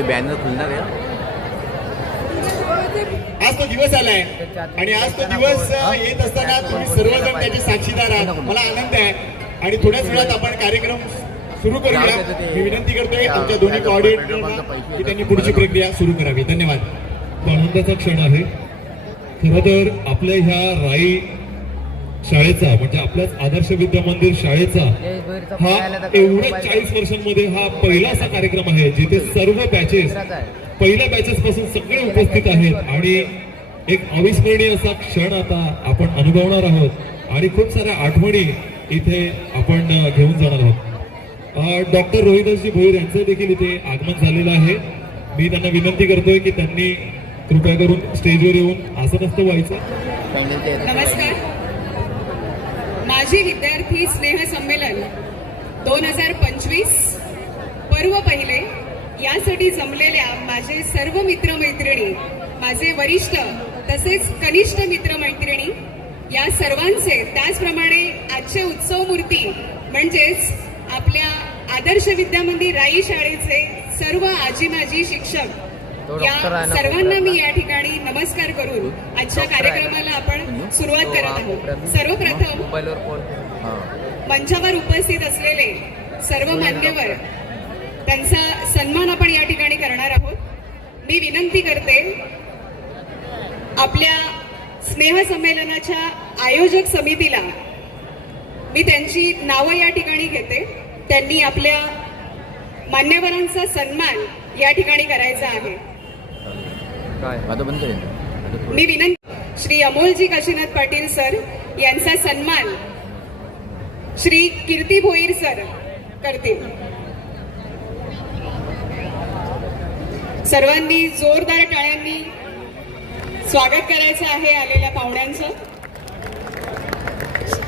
ते बॅनर खुलणार आहे. आज तो दिवस आलाय आणि आज तो दिवस येत असताना तुम्ही सर्वजण त्याचे साक्षीदार आहात. मला आनंद आहे आणि थोड्याच वेळात आपण कार्यक्रम सुरू करूया. मी विनंती करतोय आमच्या दोन्ही कोऑर्डिनेटरना की त्यांनी पुढची प्रक्रिया सुरू करावी. धन्यवाद. आनंदाचा क्षण आहे खरं तर आपल्या ह्या राई शाळेचा म्हणजे आपल्याच आदर्श विद्या मंदिर शाळेचा हा एवढ्या 40 वर्षांमध्ये हा पहिला असा कार्यक्रम आहे जिथे सर्व बॅचेस पहिल्या बॅचेस पासून सगळे उपस्थित आहेत आणि एक अविस्मरणीय असा क्षण आता आपण अनुभवणार आहोत आणि खूप साऱ्या आठवणी इथे आपण घेऊन जाणार आहोत. डॉक्टर रोहिदासजी भोईर यांचं देखील इथे आगमन झालेलं आहे. मी त्यांना विनंती करतोय की त्यांनी कृपया करून स्टेजवर येऊन आसनस्थ व्हायचं. नमस्कार. माझे विद्यार्थी स्नेह संमेलन 2025 पर्व पहिले यासाठी जमलेल्या माझे सर्व मित्रमैत्रिणी, माझे वरिष्ठ तसेच कनिष्ठ मित्रमैत्रिणी या सर्वांचे, त्याचप्रमाणे आजचे उत्सव मूर्ती म्हणजेच आपल्या आदर्श विद्यामंदिर राई शाळेचे सर्व आजी माजी शिक्षक या सर्वांना मी या ठिकाणी नमस्कार करून आजच्या कार्यक्रमाला आपण सुरुवात करत आहोत. सर्वप्रथम मंचावर उपस्थित असलेले सर्व मान्यवर त्यांचा सन्मान आपण या ठिकाणी करणार आहोत. मी विनंती करते आपल्या स्नेह संमेलनाच्या आयोजक समितीला मी त्यांची नावं या ठिकाणी घेते. त्यांनी आपल्या मान्यवरांचा सन्मान या ठिकाणी करायचा आहे. मी विनंती श्री अमोलजी काशीनाथ पाटील सर यांचा सन्मान श्री कीर्ती भोईर सर करतील. सर्वांनी जोरदार टाळ्यांनी स्वागत करायचं आहे आलेल्या पाहुण्यांचं.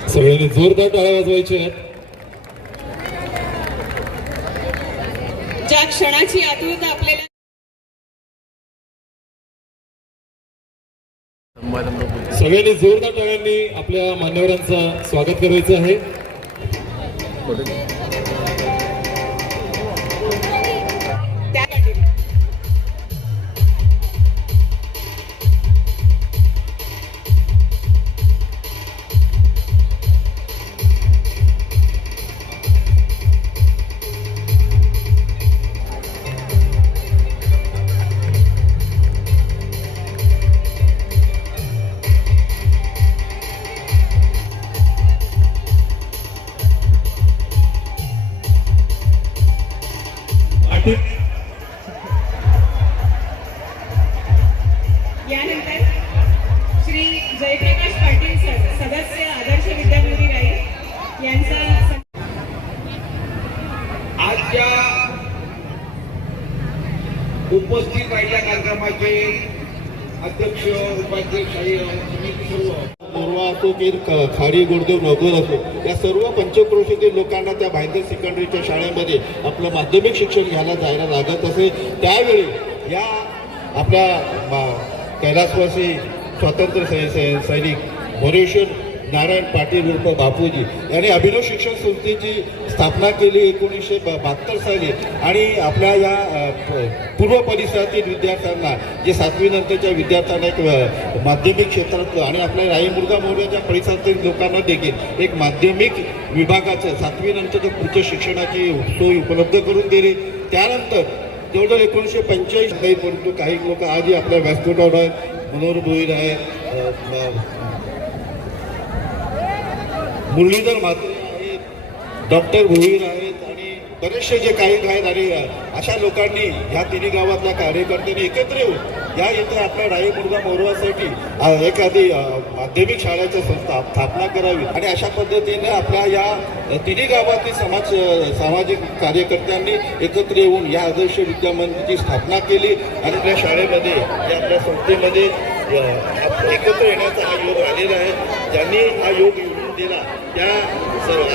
सगळ्यांनी जोरदार टाळ्या वाजवायच्या आहेत. ज्या क्षणाची आतुरता आपल्याला सगळ्यांनी जोरदार टाळ्यांनी आपल्या मान्यवरांचं स्वागत करायचं आहे. यानंतर श्री जयप्रकाश पाटील सर सदस्य आदर्श विद्यामंदिर राई यांचा आजच्या उपस्थित राहिल्या कार्यक्रमाचे अध्यक्ष उपाध्यक्ष समिती सर्व मोरवा असो की खाडी गोडदेव नगर असो या सर्व पंचक्रोशीतील लोकांना त्या भाईंदर सेकंडरीच्या शाळेमध्ये आपलं माध्यमिक शिक्षण घ्यायला जायला लागत असे. त्यावेळी या आपल्या कैलासवासी स्वातंत्र्य सैनिक मोरेश्वर नारायण पाटील उर्फ बापूजी यांनी अभिनव शिक्षण संस्थेची स्थापना केली 1972 साली आणि आपल्या या पूर्व परिसरातील विद्यार्थ्यांना जे 7वी नंतरच्या विद्यार्थ्यांना एक माध्यमिक क्षेत्रातलं आणि आपल्या राई मुर्गा मोऱ्याच्या परिसरातील लोकांना देखील एक माध्यमिक विभागाचं 7वी नंतरच्या पुढच्या शिक्षणाची सोय उपलब्ध करून दिली. त्यानंतर जवळजवळ 1985 नाही, परंतु काही लोक आजही आपल्या व्यासपीठावर आहेत. मनोहर भोईर आहे, मुरलीधर म्हात्रे आहेत, डॉक्टर भोईर आहेत आणि बरेचसे जे काही आहेत आणि अशा लोकांनी ह्या तिन्ही गावातल्या कार्यकर्त्यांनी एकत्र येऊन या इथे आपल्या राई मुर्गा मोरवासाठी एखादी माध्यमिक शाळेची स्थापना करावी आणि अशा पद्धतीने आपल्या या तिन्ही गावातील सामाजिक कार्यकर्त्यांनी एकत्र येऊन या आदर्श विद्यामंदिराची स्थापना केली आणि आपल्या शाळेमध्ये या आपल्या संस्थेमध्ये एकत्र येण्याचा हा योग आलेला आहे. ज्यांनी हा योग दिला त्या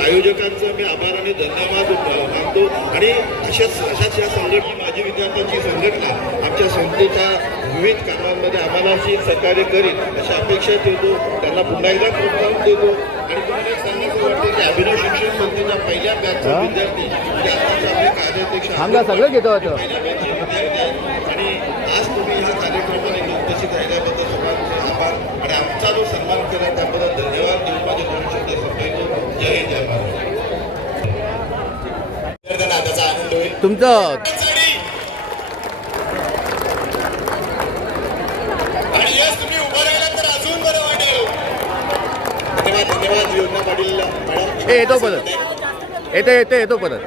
आयोजकांचं मी आभाराने धन्यवाद मानतो आणि अशाच या संघटना माजी विद्यार्थ्यांची संघटना आमच्या संस्थेच्या विविध कामांमध्ये आम्हाला अशी सहकार्य करील अशा अपेक्षा ठेवतो. त्यांना पुन्हा एकदा प्रोत्साहन देतो आणि तुम्हाला एक सांगायचं वाटतं की अभिनव शिक्षण संस्थेच्या पहिल्या बॅचचा विद्यार्थी जे आताचे आपले कार्याध्यक्ष सगळं घेतो पहिल्या बॅचचे विद्यार्थी उपस्थित राहिल्याबद्दल सर्वांचे आभार आणि आमचा जो सन्मान केला त्याबद्दल धन्यवाद देऊन माझे 2 शब्द संपवतो. जय हिंद जय महाराष्ट्र. त्याचा आनंद होईल तुमचं आणि यस तुम्ही उभं राहिला तर अजून बरं वाटेल. धन्यवाद धन्यवाद योजना पाटील मॅडम. येतो परत येतो परत.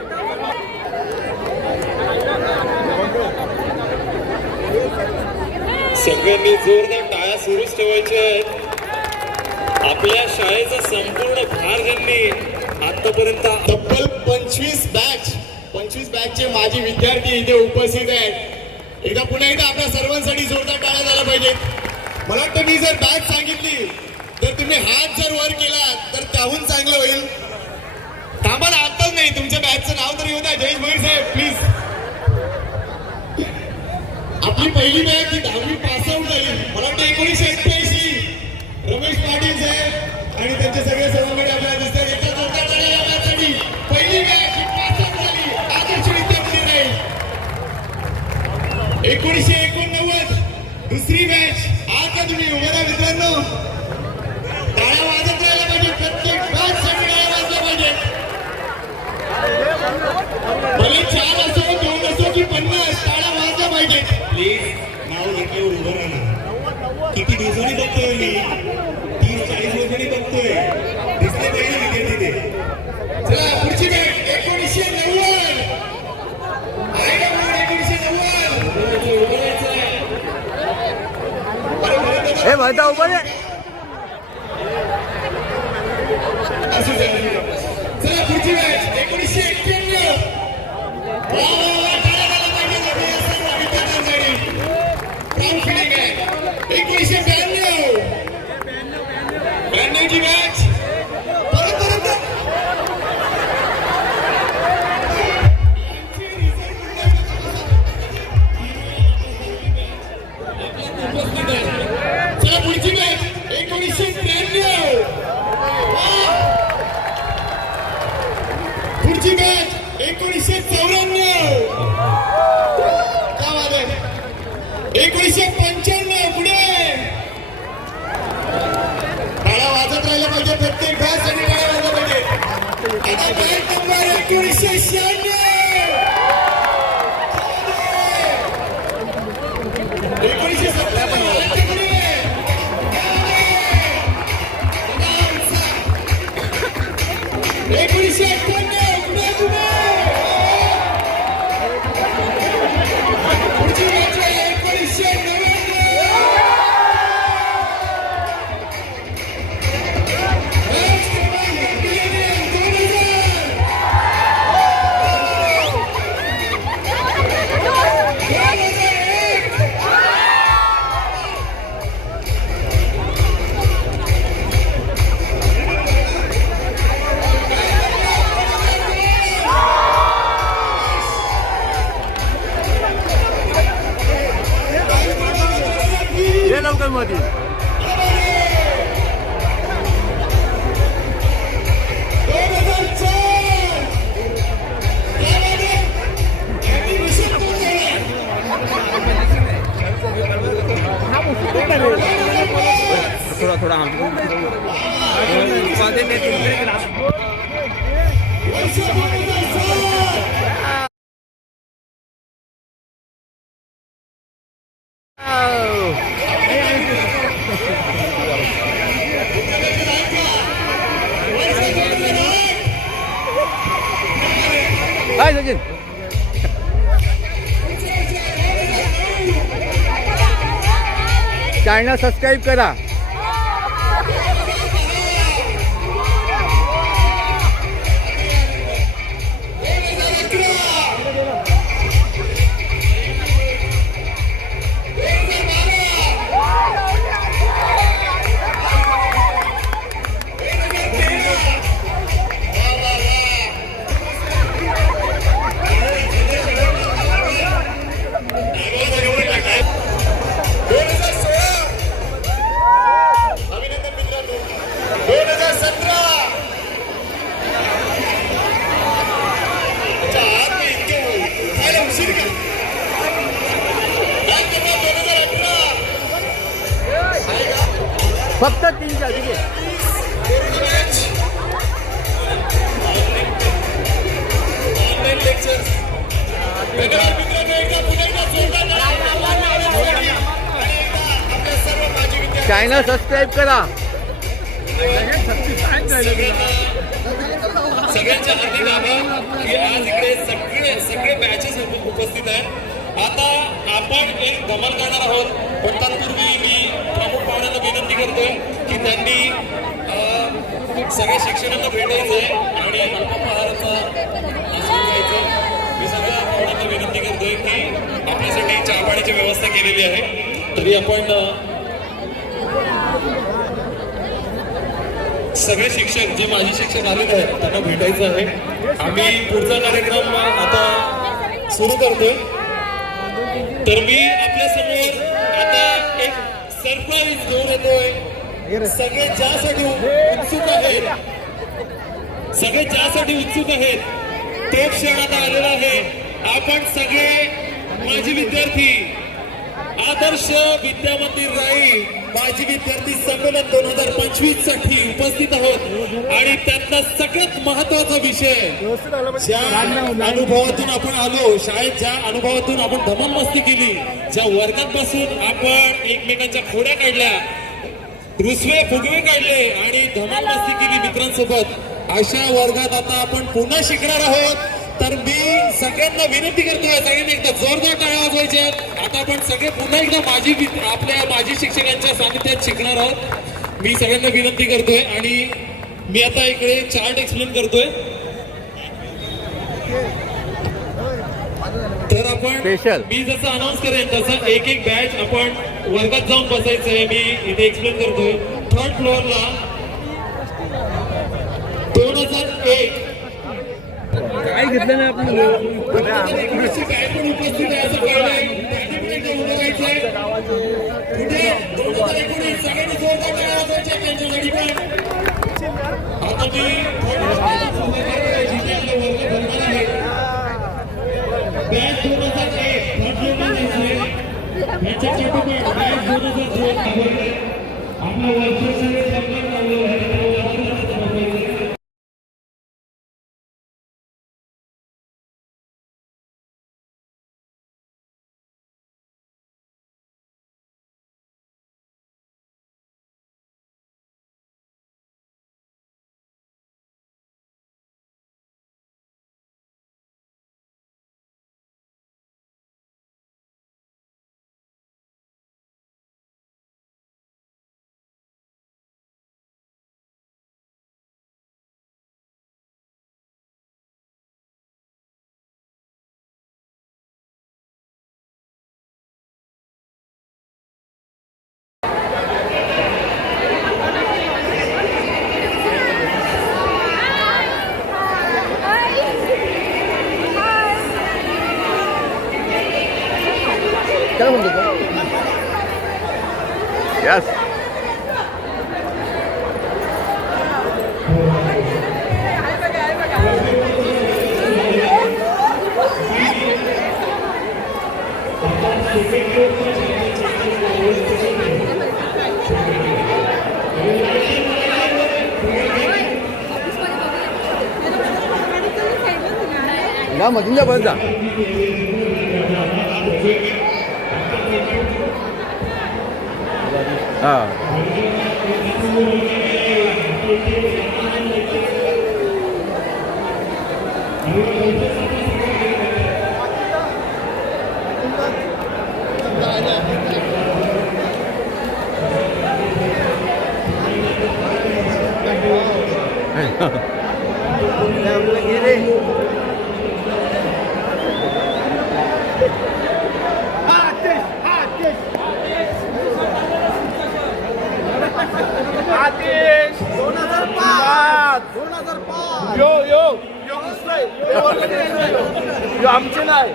सगळ्यांनी जोरदार टाळ्या सुरूच ठेवायच्या आहेत. आपल्या शाळेचा संपूर्ण भार ज्यांनी आतापर्यंत तब्बल 25 बॅचचे माजी विद्यार्थी इथे उपस्थित आहेत. एकदा पुन्हा एकदा आपल्या सर्वांसाठी जोरदार टाळ्या झाल्या पाहिजेत. मला वाटतं मी जर बॅच सांगितली तर तुम्ही हात जर वर केला तर त्याहून चांगलं होईल. थांबाला आताच नाही, तुमच्या बॅचचं नाव तरी होतं जयेश भोईर साहेब प्लीज. आपली पहिली बॅच ही 10वी पास आउट झाली. मला वाटतं 1981 रमेश पाटील साहेब आणि त्यांचे सगळे सहकारी आपल्याला दिसतात. एकदा जोरदार टाळ्या या बॅचसाठी. पहिली बॅच ही पास आउट झाली. आदर्श विद्यार्थी राहील. 1989 दुसरी बॅच. आता तुम्ही उभे राहा मित्रांनो. टाळ्या वाजत राहायला पाहिजे. प्रत्येक बॅच साठी टाळ्या वाजल्या पाहिजे. भले 4 असो 2 असो की 50 टाळ्या वाजल्या पाहिजे. प्लीज नाव घेतल्यावर उभं राहणार. किती दिवसांनी बघतोय मी, 30-40 वर्षांनी बघतोय. दिसले पाहिजे विद्यार्थी ते. चला पुढची बॅच 1990. आहे का कोण 1990? हे भरता उभं आहे. असू द्या. चला पुढची मॅच 1991. वा वा वा टाळ्या झाल्या पाहिजे आपल्या सर्व विद्यार्थ्यांसाठी. प्राऊड फिलिंग आहे. 1992 ची मॅच. परत चला पुढची मॅच 1993. पुढची मॅच 1994. काय वाद आहे? 1995 पुढे. टाळ्या वाजत राहिल्या पाहिजे. प्रत्येक बॅच साठी टाळ्या वाजल्या पाहिजे. आता बॅच नंबर 1996. 1998 पुढची मॅच आहे 1990. ये लवकर मध्ये. 2004. थोडा हाय सचिन. चॅनल सबस्क्राईब करा. फक्त 3 ठीक आहे. चॅनल सबस्क्राईब करा. सगळ्यांच्या हार्दिक आभार की आज इकडे सगळे बॅचेस उपस्थित आहेत. आता आपण एक धमाल करणार आहोत, पण तत्पूर्वी मी प्रमुख पाहुण्यांना विनंती करतोय की त्यांनी सगळ्या शिक्षकांना भेटायचं आहे आणि अल्पाहाराचा आस्वाद घ्यायचा आहे. मी सगळ्या पाहुण्यांना विनंती करतोय की आपल्यासाठी चहा पाण्याची व्यवस्था केलेली आहे. तरी आपण सगळे शिक्षक जे माजी शिक्षक आलेले आहेत त्यांना भेटायचं आहे. आम्ही पुढचा कार्यक्रम आता सुरू करतोय. तर मी आपल्या समोर आता एक सरप्राईज घेऊन येतोय. सगळे ज्यासाठी उत्सुक आहेत ते क्षण आता आलेला आहे. आपण सगळे माजी विद्यार्थी आदर्श विद्या मंदिर राई माजी विद्यार्थी संमेलन 2025 साठी उपस्थित आहोत. आणि त्यातला सगळ्यात महत्वाचा विषय, ज्या अनुभवातून आपण आलो, शाळेत ज्या अनुभवातून आपण धमाल मस्ती केली, ज्या वर्गात बसून आपण एकमेकांच्या खोड्या काढल्या, रुसवे फुगवे काढले आणि धमाल मस्ती केली मित्रांसोबत, अशा वर्गात आता आपण पुन्हा शिकणार आहोत. तर मी सगळ्यांना विनंती करतोय, सगळ्यांनी एकदा जोरदार टाळ्या वाजवायच्या. आता आपण सगळे पुन्हा एकदा आपल्या माजी शिक्षकांच्या सानिध्यात शिकणार आहोत. मी सगळ्यांना विनंती करतोय आणि मी आता इकडे चार्ट एक्सप्लेन करतोय. तर आपण Special. मी जसं अनाऊन्स करेन तसं एक एक बॅच आपण वर्गात जाऊन बसायचंय. मी इथे एक्सप्लेन करतोय. 3rd फ्लोअरला 2001 काय घेतलं नाही आपण. काय पण उपस्थित आहे असं कळलंय. कुठे 2019 सगळ्यांनी जोरदार टाळ्या वाजवायच्या त्यांच्यासाठी पण. आता मी जिथे आपलं वर्ग भरणार आहे बॅच 2001 याच्या पाठोपाठ बॅच 2002 आपलं वर्ष काय म्हणतो यस. ना मधून जा बस जा. हा आमचे नाही.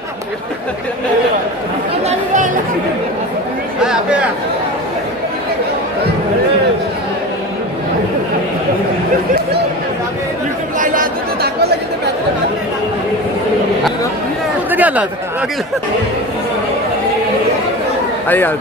कधी आला अरे यार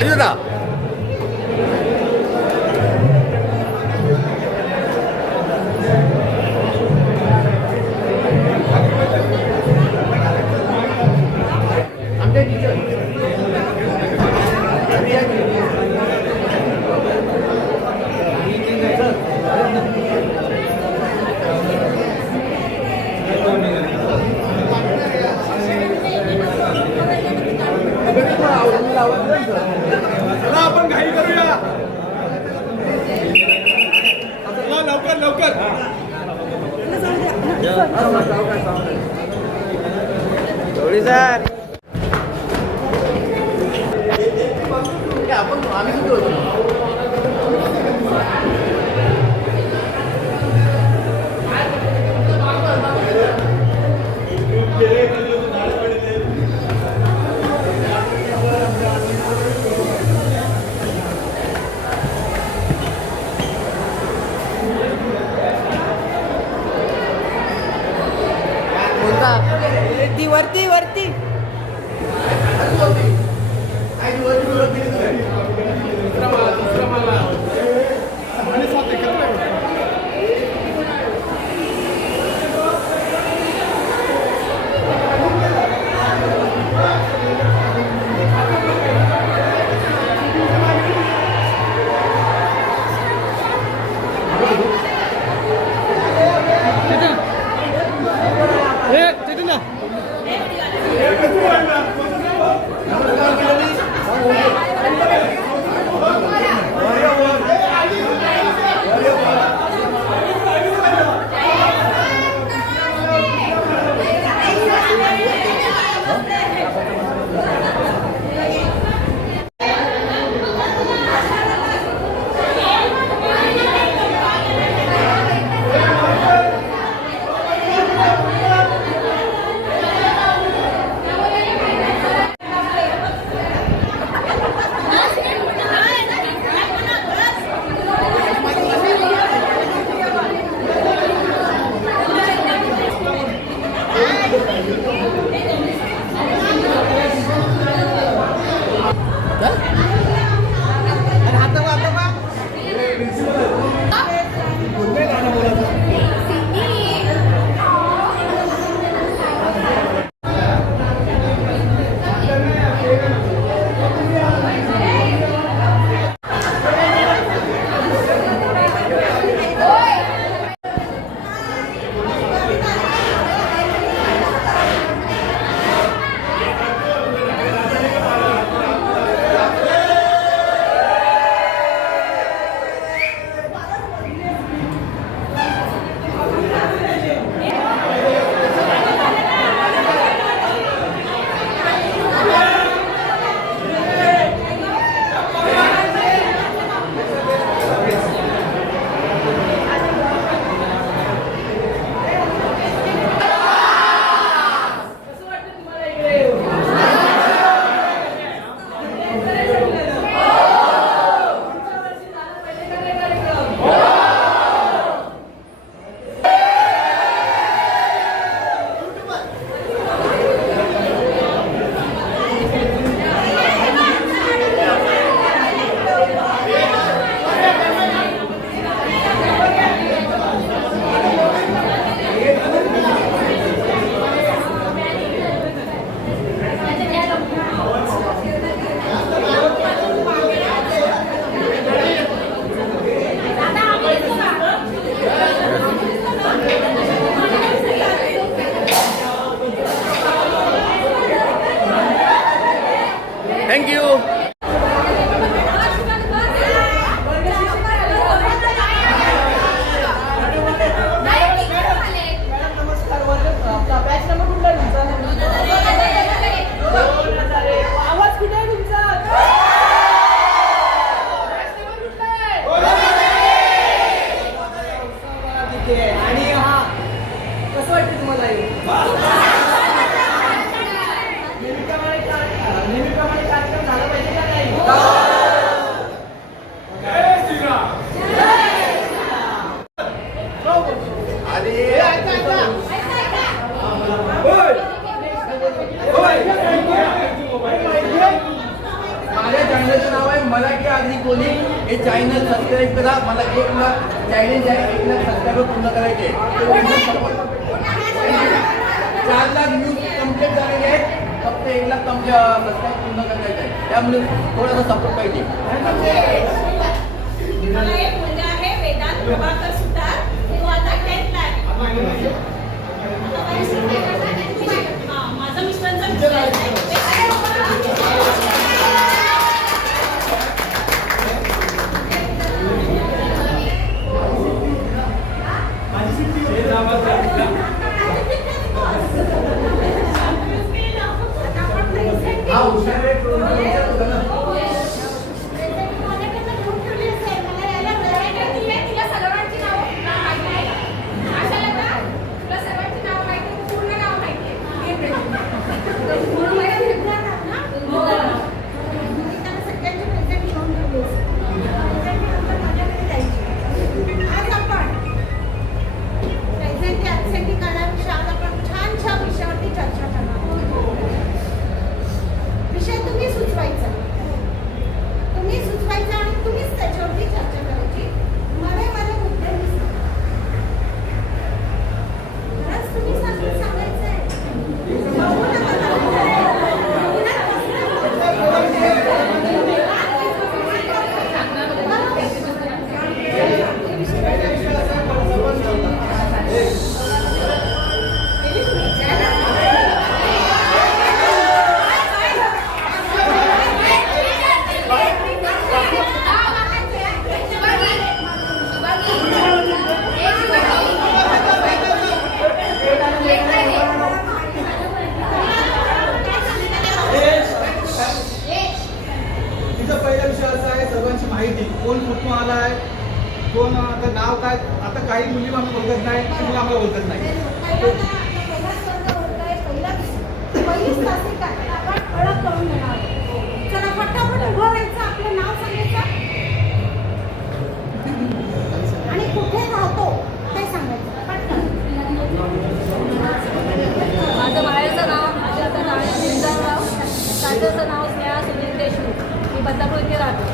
दादा चला आपण घाई करूया. चला लवकर लवकर. थोडी सर आपण आम्ही कुठे होतो वरती वरती थँक्यू. आवाज कुठे आहे तुमचा? आणि हा कसं वाटतं तुम्हाला? नेहमीप्रमाणे कार्यक्रम झाला पाहिजे. चॅनलचं नाव आहे मराठी आगरी बोली. हे चॅनल सबस्क्राईब करा. मला 1 लाख चॅलेंज आहे. 1 लाख सबस्क्राईबर पूर्ण करायचे. 4 लाख व्ह्यूज कम्प्लीट झालेले आहेत. फक्त 1 लाख सबस्क्राईब पूर्ण करायचे आहे. त्यामुळे थोडासा सपोर्ट पाहिजे. मला एक मुलगा आहे वेदांत प्रभाकर सुतार. तो आता 10th ला आहे. माझा मिस्टरांचा विषय आहे. हा हुशार आहे. तुम्ही सुचवायचा आणि तुम्हीच त्याच्यावरती चर्चा करायची. मध्ये मुद्दे तुम्ही सांगायचं आहे. तिचा पहिला विषय असा आहे सर्वांची माहिती. कोण कुठून आला आहे, कोण आता नाव काय. आता काही मुली आम्ही ओळखत नाही, मुली आम्हाला ओळखत नाही. पहिलीच तासिका आपण ओळख करून घेणार. चला फटाफट उभं राहायचं, आपलं नाव सांगायचं आणि कुठे राहतो ते सांगायचं. पटकन. माझं माहेरचं नाव आशाचं नाव आहे सिंधराव. सासरचं नाव स्नेहा सुनील देशमुख. मी बदलापूर इथे राहतो.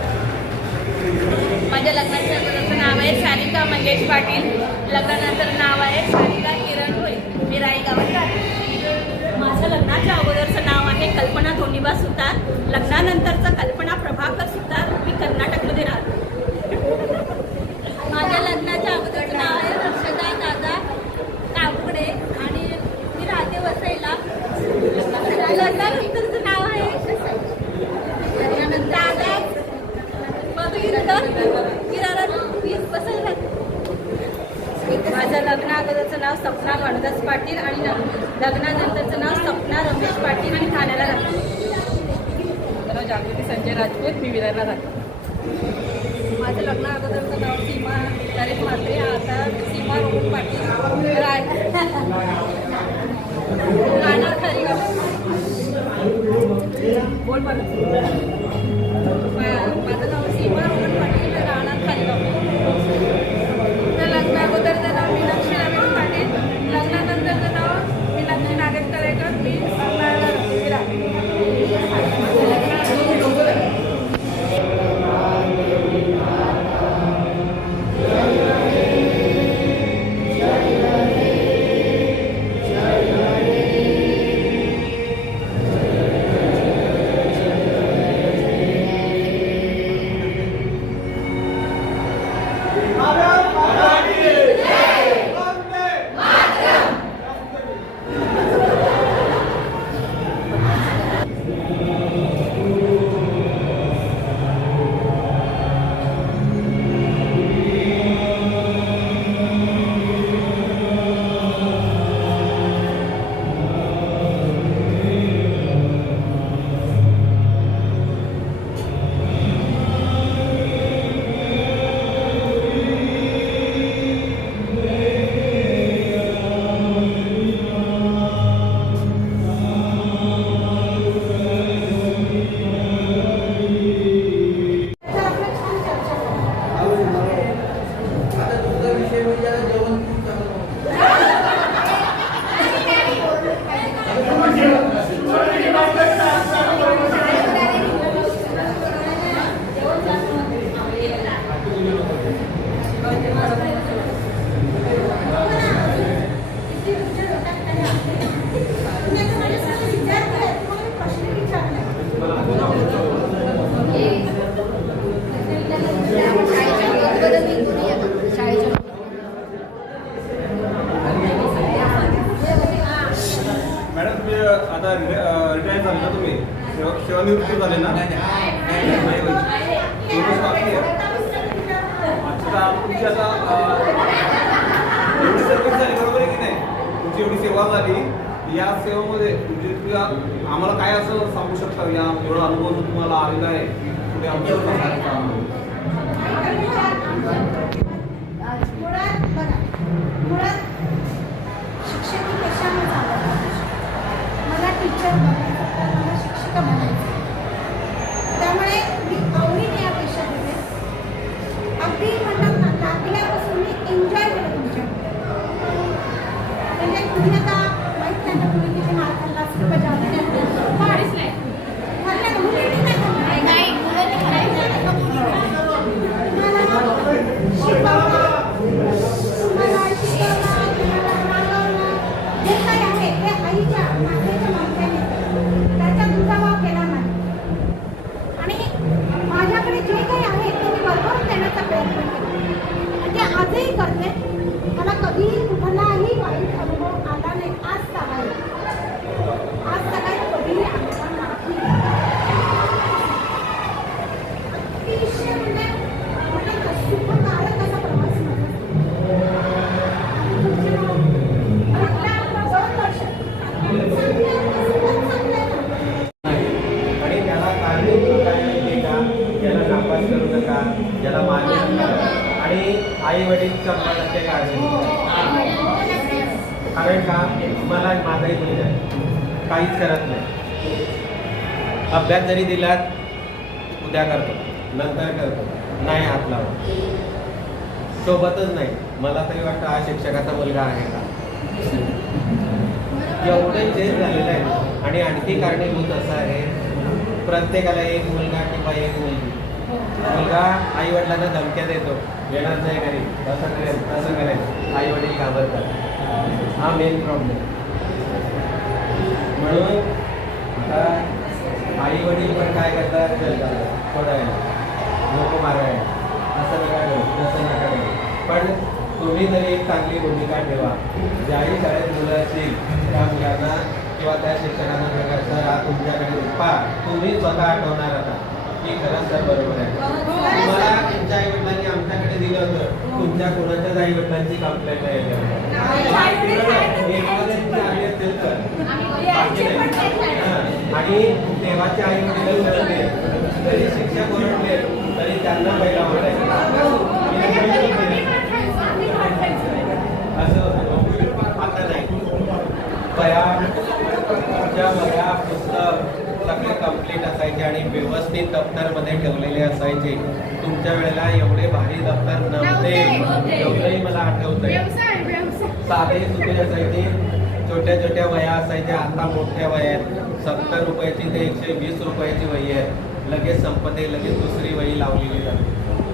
माझ्या लग्नाच्या अगोदरचं नाव आहे सारिका मंगेश पाटील. लग्नानंतर नाव आहे सारिका किरण भोई. मी राई गावात राहते. माझं लग्नाच्या अगोदरचं नाव आहे कल्पना धोनीबा सुतार. लग्नानंतरचं कल्पना प्रभाकर सुतार. मी कर्नाटकमध्ये राहते. माझ्या लग्नाच्या अगोदरचं नाव आहे हर्षदा दादा कापडे आणि मी राहते वसईला. लग्नानंतरचं नाव आहे दादा माझं लग्न अगोदरचं नाव सपना गणदास पाटील आणि लग्नानंतरचं नाव सपना रमेश पाटील आणि ठाण्याला राहते. जागृती संजय राजपूत. मी विरारला राहते. माझं लग्न अगोदरचं नाव सीमा नरेश म्हात्रे. आता सीमा रोहन पाटील. राहणार खरीगाव. बोल मला. माझं नाव सीमा रोहन पाटील. राहणार खरीगाव. लग्न अगोदरचं नाव मीनाक्षी रमेश पाटील. लग्नानंतरचं नाव मीनाक्षी नागेश करेकर. मी विरार. सेवानिवृत्त झाले ना? नाही, नाही व्हायची. 2 वर्ष बाकी आहे. अच्छा, तुमची आता एवढी सर्विस झाली बरोबर आहे की नाही? तुमची एवढी सेवा झाली, या सेवेमध्ये म्हणजे तुम्ही आम्हाला काय असं सांगू शकता, या एवढा अनुभव जो तुम्हाला आलेला आहे पुढे आमच्या शिक्षक कशामुळे झालं? मला टीचर बनायचं, मला शिक्षिका बनायचं. त्यामुळे मी आवडीने या पेशामध्ये अगदी म्हणतात ना, लागल्यापासून मी एन्जॉय केलं तुमच्या. म्हणजे तुम्ही आता माहीत नाही ना, तुम्ही तिथे मार खाल्ला असं काहीच नाही. खाल्ला ना, मुलींनी नाही खाल्ला. नाही, मुलांनी खाल्ला. तुम्हाला शिकवलं, तुम्हाला मागवलं, जे काही आहे ते आईच्या मातेच्या मागण्याने त्याचा दुजाभाव केला नाही. आणि माझ्याकडे जे काही आहे ते मी भरभरून देण्याचा प्रयत्न केला. म्हणजे आजही करते. मला कधीही कुठलाही वाईट अनुभव आला नाही. आज सकाळी कधीही आला नाही. अतिशय म्हणजे मला सुखकारक असा प्रवास माझा. आणि त्याला कारणीभूत काय माहिती का, याला नापास करू नका, याला मारू नका, आणि आई वडील 100% काळजी घेतात. कारण का, मला माझाही मुलगा आहे, काहीच करत नाही. अभ्यास जरी दिलात उद्या करतो, नंतर करतो, नाही हात लावत, सोबतच नाही. मला तरी वाटतं हा शिक्षकाचा मुलगा आहे का, एवढे चेंज झालेलं आहे. आणि आणखी कारणीभूत असं आहे, प्रत्येकाला एक मुलगा किंवा एक मुलगी. मुलगा आई वडिलांना धमक्या देतो, येणार नाही घरी, असं करेल तसं करेल, आई वडील घाबरतात. हा मेन प्रॉब्लेम. म्हणून आता आई वडील पण काय करतात, सोडायला नको, मारायला, असं नका करू, तसं नका करू. पण तुम्ही तरी एक चांगली भूमिका ठेवा. ज्याही शाळेत मुलं असतील त्या मुलांना किंवा त्या शिक्षकांना सांगा, सर हा तुमच्याकडे तुम्ही स्वतः आठवणार आता की खरंच सर बरोबर आहे. तुम्हाला तुमच्या आई वडिलांनी आमच्याकडे दिलं होतं, तुमच्या कोणाच्याच आई वडिलांची कंप्लेंट नाही आली असेल तर बाकी नाही. आणि तेव्हाचे आई वडील ओरडले तरी, शिक्षक ओरडले तरी त्यांना पहिला ओरडायचं असं होतं. आता नाही. वह्या पुस्तक सगळे कंप्लीट असायचे आणि व्यवस्थित दप्तरमध्ये ठेवलेले असायचे. तुमच्या वेळेला एवढे भारी दप्तर नव्हते, एवढंही मला आठवतंय. साधे सुधे असायचे, छोट्या छोट्या वह्या असायच्या. आता मोठ्या वह्या आहेत, 70 रुपयाची ते 120 रुपयाची वही आहे. लगेच संपते, लगेच दुसरी वही लावलेली जाते.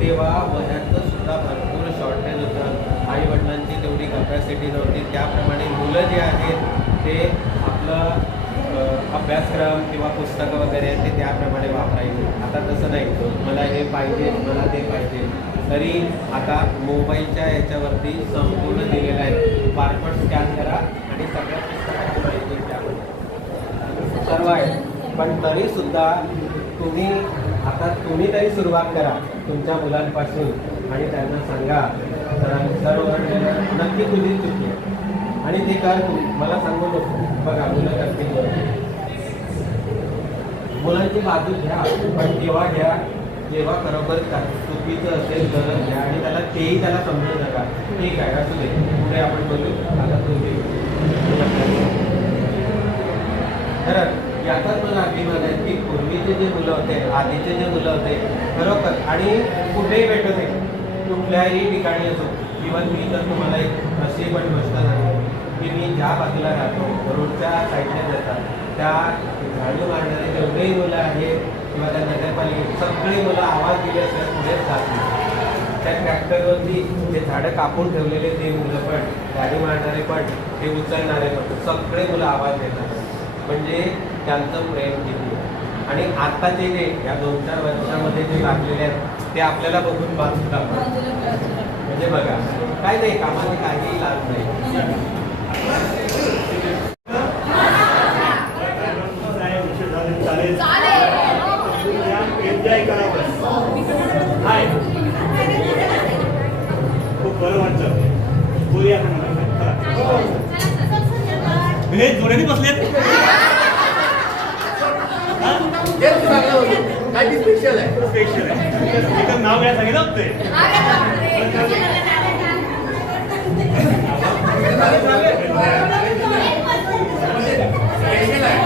तेव्हा वह्यांचं सुद्धा भरपूर शॉर्टेज होतं. आई वडिलांची तेवढी कपॅसिटी नव्हती. त्याप्रमाणे मुलं जे आहेत ते आपलं अभ्यासक्रम किंवा पुस्तकं वगैरे ते त्याप्रमाणे वापरायचे. आता तसं नाही, मला हे पाहिजे, मला ते पाहिजे. तरी आता मोबाईलच्या याच्यावरती संपूर्ण दिलेलं आहे. बारकोड स्कॅन करा आणि सगळ्या पुस्तकाची माहिती त्यामध्ये सर्व आहे. पण तरीसुद्धा तुम्ही तरी सुरुवात करा तुमच्या मुलांपासून आणि त्यांना सांगा, सर्व नक्की तुझी चुकी आहे आणि ते कर तू, मला सांगू नको. बघा मुलं करतील, मुलांची बाजू घ्या, पण तेव्हा घ्या जेव्हा खरोखर चुकीचं असेल गरज घ्या आणि त्याला समजून नका. ठीक आहे, असू दे, पुढे आपण बोलू, आता तू घे. खरं याचाच मला अभिमान आहे की पूर्वीचे जे मुलं होते, आधीचे जे मुलं होते, खरोखर आणि कुठेही भेटत आहे, कुठल्याही ठिकाणी असो. इव्हन मी तर तुम्हाला एक अशी पण गोष्ट सांगतो की मी ज्या बाजूला राहतो, रोडच्या साईडने जातात, त्या झाडू मारणारे जेवढेही मुलं आहेत किंवा त्या नगरपालिकेत सगळी मुलं आवाज दिल्याशिवाय पुढेच जात नाही. त्या ट्रॅक्टरवरती जे झाडं कापून ठेवलेले ते मुलं पण, गाडी मारणारे पण, ते उचलणारे पण, सगळे मुलं आवाज देतात. म्हणजे त्यांचं प्रेम किती. आणि आत्ताचे जे या 2-4 वर्षामध्ये जे लागलेले आहेत ते आपल्याला बघून बाजूला म्हणजे बघा, काय नाही, कामाने काहीही लाज नाही. चालेल. हे जोड्याने बसलेत. तेच सांगलं होतं काय स्पेशल आहे. स्पेशल आहे. इथं नाव काय सांगितलं होतं ते. स्पेशल आहे.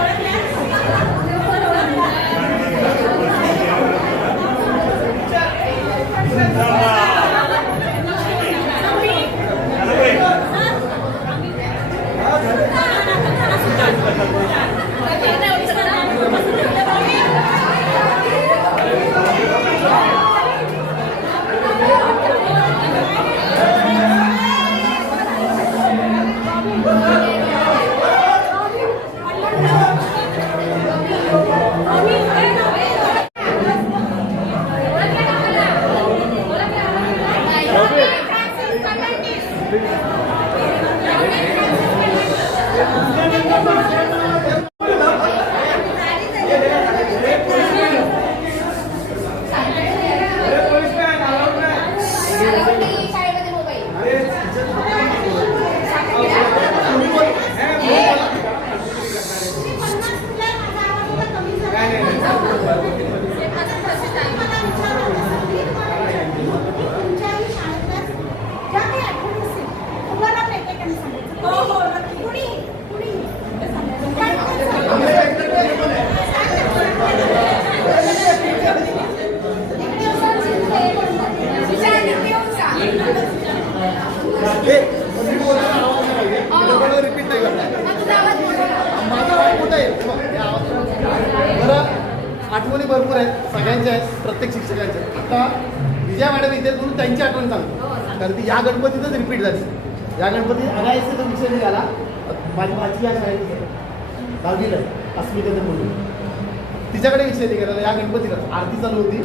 रिपीट नाही करणार. माझा आवाज कुठं आहे बरं. आठवणी भरपूर आहेत सगळ्यांच्या आहेत प्रत्येक शिक्षकांच्या. आता विजया मॅडम इथे म्हणून त्यांची आठवण सांगतो कारण ती या गणपतीतच रिपीट झाली. या गणपती अनायसे तो विषय निघाला. माझी माझी या शाळेत 10वीला अस्मिता म्हणून तिच्याकडे विषय निघाला. या गणपतीला आरती चालू होती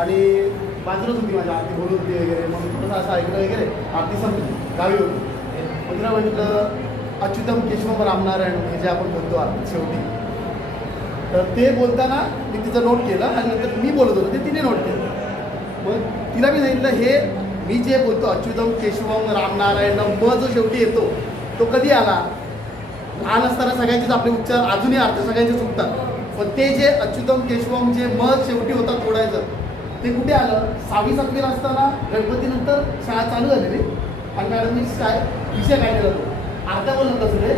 आणि बाजूलाच होती माझी आरती बोलत होती वगैरे. मग थोडंसं असं ऐकलं वगैरे आरती संपली गावी होती. तिला म्हटलं अच्युतम केशवम रामनारायण हे जे आपण बोलतो आरती शेवटी तर ते बोलताना मी तिचं नोट केलं आणि नंतर मी बोलत होतो ते तिने नोट केलं. मग तिला मी सांगितलं हे मी जे बोलतो अच्युतम केशवम रामनारायण म जो शेवटी येतो तो कधी आला. लहान असताना सगळ्यांचेच आपले उच्चार अजूनही अर्थ सगळ्यांचे चुकतात. पण ते जे अच्युतम केशवम जे म शेवटी होता तोडायचं ते कुठे आलं. 6वी 7वीला असताना गणपतीनंतर शाळा चालू झालेली आणि मॅडमनी विषय काय केला तो अर्धा बोलत असले.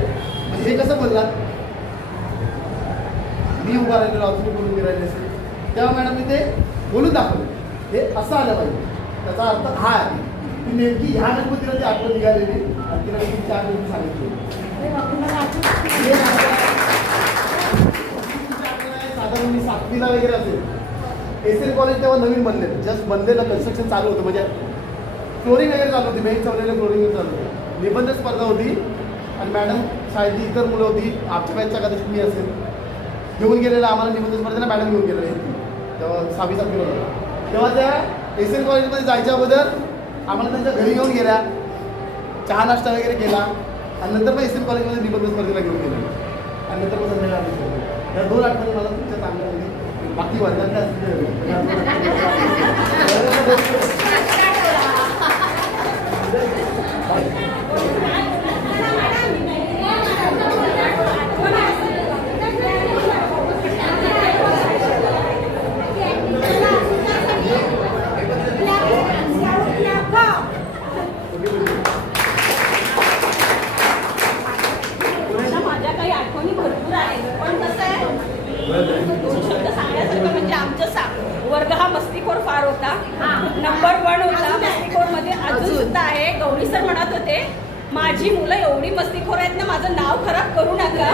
म्हणजे हे कसं बोललात मी उभा राहिलेलो तुम्ही बोलून मी राहिले असेल तेव्हा मॅडमनी ते बोलून दाखवलं. हे असं आलं पाहिजे. त्याचा अर्थ हा आहे की नेमकी ह्या गणपतीला ती आठवण निघालेली आणि तिला मी तुमच्या आठवणी सांगितली. साधारण मी 7वीला वगैरे असेल. एसएल कॉलेज तेव्हा नवीन बनलेलं जस्ट बनलेलं कन्स्ट्रक्शन चालू होतं. म्हणजे फ्लोरिंग वगैरे चालू होती. मेन चवलेलं फ्लोरिंग वगैरे चालू होती. निबंध स्पर्धा होती आणि मॅडम शाळेतली इतर मुलं होती आमच्या बॅचच्या कदाचित मी असेल घेऊन गेलेलं आम्हाला निबंध स्पर्धेला मॅडम घेऊन गेलेले तेव्हा 6वी 7वीला होतं. तेव्हा त्या एस एल कॉलेजमध्ये जायच्या अगोदर आम्हाला त्यांच्या घरी घेऊन गेल्या चहा नाश्ता वगैरे केला आणि नंतर मग एस एल कॉलेजमध्ये निबंध स्पर्धेला घेऊन गेले आणि नंतर मग संध्याकाळी या 2 आठवणी मला तुमच्या चांगल्या होती. बाकी वर्गातल्या माझ्या काही आठवणी भरपूर आहेत पण कसं आहे 2 शब्द सांगण्यासारखं म्हणजे आमचा वर्ग हा मस्तीखोर फार होता. नंबर 1 होता मस्तीखोर मध्ये अजून सुद्धा आहे. गौरी सर म्हणत होते माझी मुलं एवढी मस्तीखोर आहेत ना माझं नाव खराब करू नका.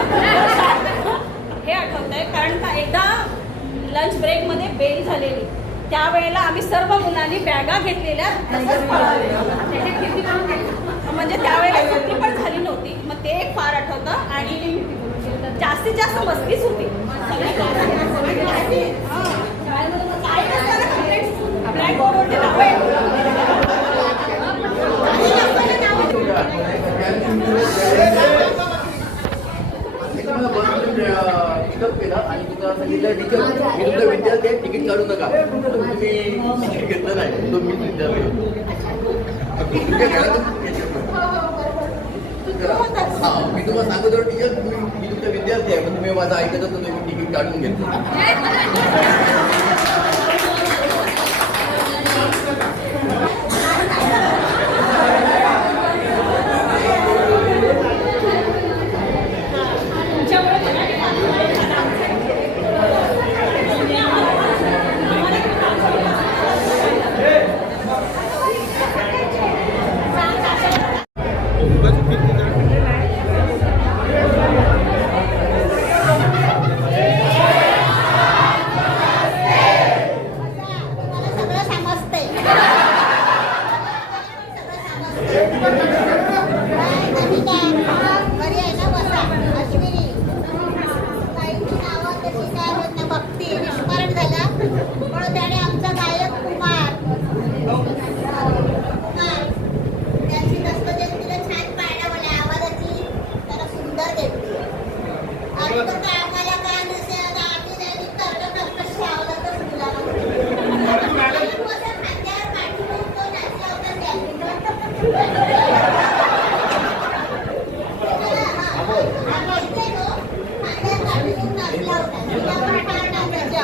हे आठवत आहे कारण का एकदा लंच ब्रेकमध्ये बेल झालेली त्यावेळेला आम्ही सर्व मुलांनी बॅगा घेतलेल्या तसंच म्हणजे त्यावेळेला सुट्टी पण झाली नव्हती. मग ते एक फार आठवतं आणि जास्तीत जास्त मस्तीच होती. पिकअप केलं आणि तुला सांगितलं टीचर मी तुमचा विद्यार्थी आहे तिकीट काढू नका. तुम्ही तिकीट घेतलं नाही तो मी विद्यार्थी ऍडजस्ट करा. हा मी तुम्हाला सांगतो तर टीचर मी तुमचा विद्यार्थी आहे पण तुम्ही माझं ऐकत असतो तुम्ही तिकीट काढून घेतो. सगळं समजते. बरी आहे ना बसा. अश्विनी ताईंची नावं तशी काय होत नाही. भक्ती विस्मरण झालं म्हणून त्याने आमचा गायक कुमार त्याची दस्तक तिला छान पाळणं मला आवाजाची त्याला सुंदर घेतली. आणि तो काय आम्हाला काय नसेल आम्ही त्यांनी कर्कश आवाजातच मुलाला खांद्यावर काठी घेऊन तो नाचला होता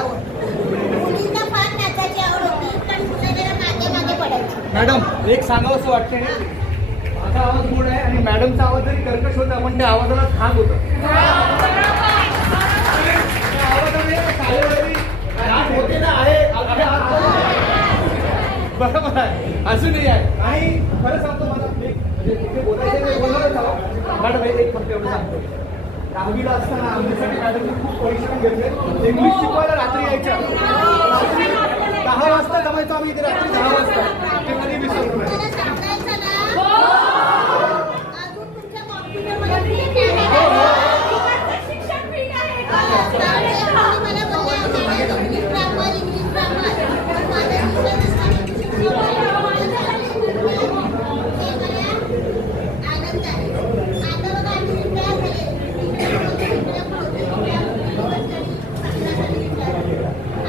मुलींना फार नाचायची आवड होती पण मुलं जरा मागे मागे पडायची. मॅडम एक सांगावं असं वाटतंय माझा आवाज गोड आहे आणि मॅडमचा आवाज जरी कर्कश होता पण त्या आवाजाला ठाक होता. त्या आवाजाने कालेवाडी राग होते ना आहे बरोबर आहे अजूनही आहे. आणि खरं सांगतो मला म्हणजे तिथे बोलायचं ते बोलणारच आहोत. मॅडम एक फक्त एवढं सांगतो दहावीला असताना आमच्यासाठी मॅडमने खूप परिश्रम घेतले. इंग्लिश शिकवायला रात्री यायच्या. रात्री 10 वाजता जमायचो आम्ही इथे रात्री 10 वाजता. ते कधी विसरलो नाही. मला सांगायचं ना अजून तुमच्या कॉम्प्युटरमध्ये शिक्षण फ्री आहे का? मला बोलल्या इंग्लिश ग्रामर पण माझ्या आनंद आहे. आता बघा आम्ही रिटायर झाले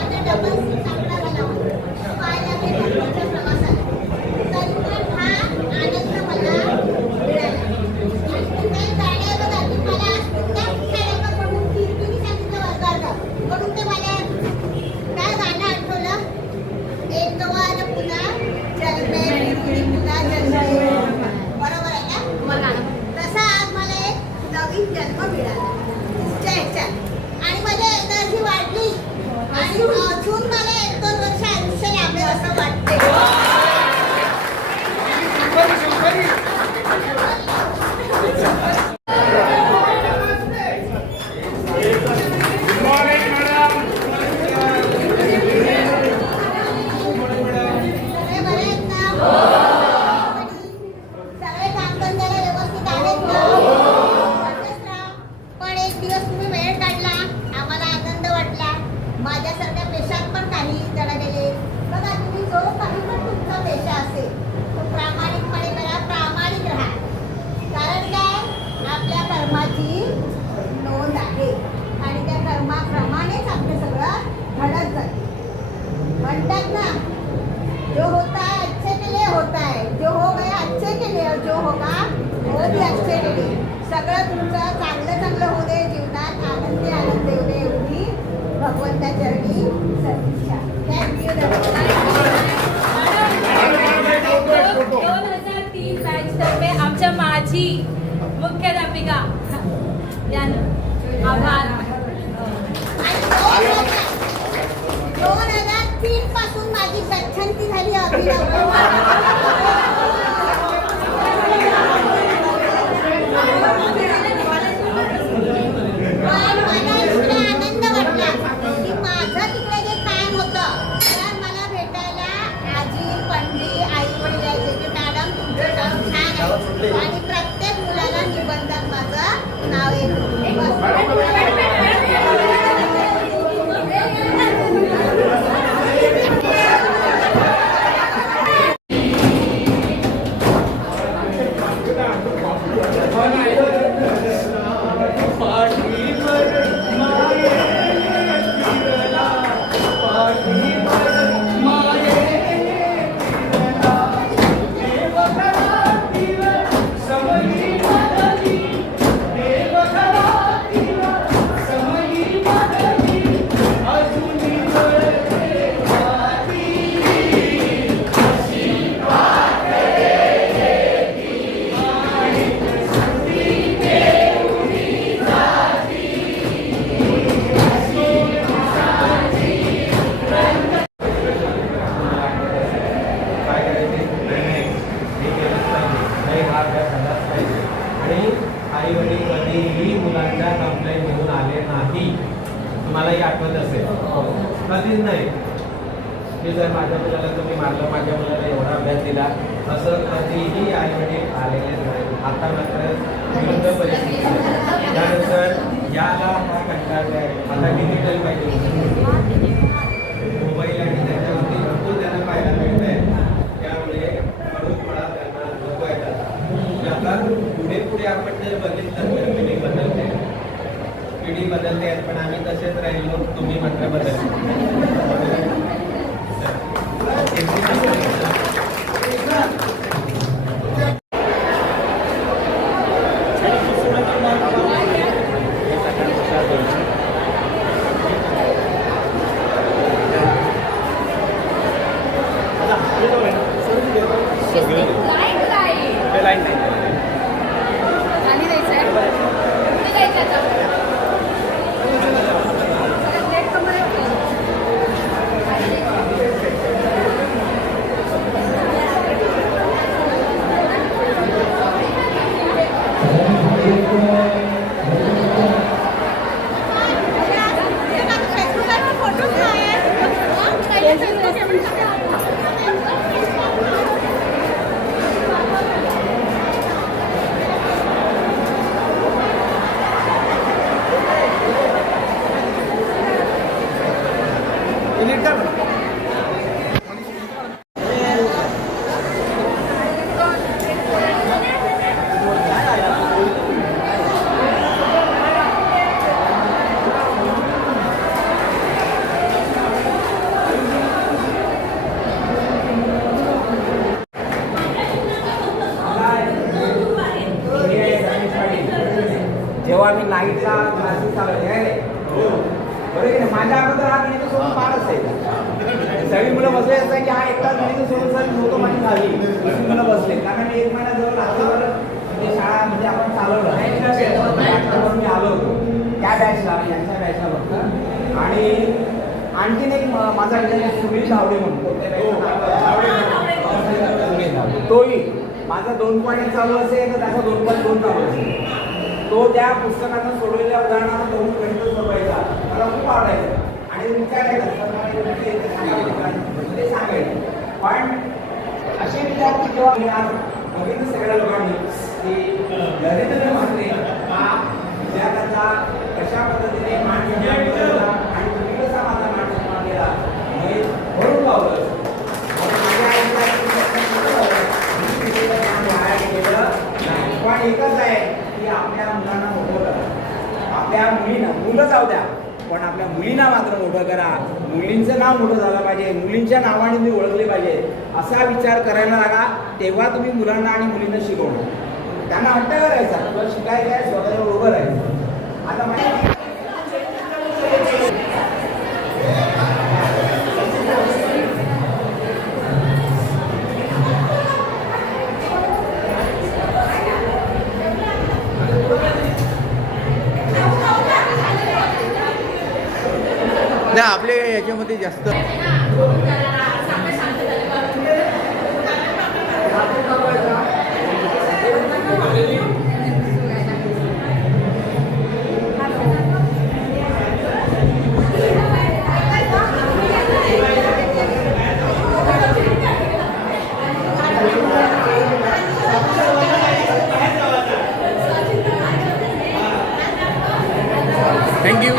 आता डबल सीट आपला झाला पाय लागले प्रवासाला तरी पण हा आनंद मला मिळाला. आणि पुन्हा गाड्या बघा की मला आज पुन्हा खेळायला म्हणून कीर्तीने सांगितलं वर्गाला म्हणून ते मला काय गाणं आठवलं एक वार पुन्हा जन्मे पुन्हा जन्मे बरोबर आहे ना मला तसा आज मला एक नवीन जन्म मिळाला आणि माझी एनर्जी वाढली आणि अजून मला 1-2 वर्ष आयुष्य लाभेल असं वाटते. सगळे काम धंद्याला व्यवस्थित आहेत ना? पण एक दिवस तुम्ही वेळ काढला आम्हाला आनंद वाटला. माझ्यासारख्या पेशात पण काही जण गेले बघा. तुम्ही जो काही पण तुमचा पेशा असेल तो प्रामाणिकपणे करा. प्रामाणिक राहा. कारण काय आपल्या कर्माची नोंद आहे आणि त्या कर्माप्रमाणेच आपलं सगळं घडत जाते. म्हणतात ना जो होता है अच्छे के लिए होता है, जो हो गया अच्छे के लिए, और जो होगा वो भी अच्छे के लिए. सगळं तुमचं चांगलं चांगलं होऊ दे. जीवनात आनंदी आनंद येऊ दे एवढी भगवंताच्या चरणी सदिच्छा. थँक्यू. 2003 बॅच तर्फे आमच्या माजी मुख्याध्यापिका यांना आभार. 2003 पासून माझी गच्छंती झाली अभिनव. मला इतका आनंद वाटला की माझं तिकडे जे काम होतं तर मला भेटायला आजी पणजी आई वडील यायचे की मॅडम तुमचं काम छान आहे आणि प्रत्येक मुलाला निबंधात माझं नाव येतं. कधीच नाही की जर माझ्या मुलाला तुम्ही मारलं, माझ्या मुलाला एवढा अभ्यास दिला, असं कधीही आई वडील आलेले नाही. आता मात्र विरुद्ध परिस्थिती आहे. त्यानंतर याला हा कंटाळा आहे. आता डिजिटल पाहिजे, मोबाईल आणि त्याच्यावरती भरपूर त्यांना पाहायला मिळत आहे. त्यामुळे हळूहळू त्यांना नको येतात. आता पुढे पुढे आपण जर बघितलं तर पिढी बदलते, पिढी बदलते आहेत, पण आम्ही तसेच राहिलो. तुम्ही मात्र बदलले. आणि द्यायचं आहे कुठे जायचं आता? लेट कमरे जेव्हा मी नाईटला क्लासेस चालवले आहे बरोबर आहे. माझ्या अगोदर हा गणित सोडून फार असायचा. सगळी मुलं बसले असायची, हा एकटाच गणित सोडून सर नव्हतं माझी झाली. दुसरी मुलं बसले, कारण मी 1 महिना जवळ रात्रभर म्हणजे शाळा म्हणजे आपण चालवलं. रात्रभर मी आलो होतो त्या बॅचला, यांच्या बॅचला फक्त. आणि आणखीन एक माझा विद्यार्थी सुनील धावडे म्हणून तोही माझा 2 पॉईंट चालू असेल तर त्याचा 2.2 चालू असेल. तो त्या पुस्तकानं सोडलेल्या उदाहरणानं दोन गणित सोडवायचा मला खूप आवडायचं. आणि विचारायचं ते सांगायचं. पण असे विद्यार्थी जेव्हा मी आज बघितलं सगळ्या लोकांनी की नरेंद्र म्हात्रे हा विद्यार्थ्याचा कशा पद्धतीने मान निर्माण केला आणि तुम्ही कसा माझा मान निर्माण केला हे भरून लावलं. पण एकच आहे की आपल्या मुलांना मोठं करा, आपल्या मुलींना, मुलं जाऊ द्या पण आपल्या मुलींना मात्र मोठं करा. मुलींचं नाव मोठं झालं पाहिजे, मुलींच्या नावाने तुम्ही ओळखले पाहिजे असा विचार करायला लागा. तेव्हा तुम्ही मुलांना आणि मुलींना शिकवणार. त्यांना हट्ट करायचा, तुला शिकायचं आहे, स्वतःवर उभं राहायचं. आता माझ्या नाही आपल्या याच्यामध्ये जास्त थँक्यू.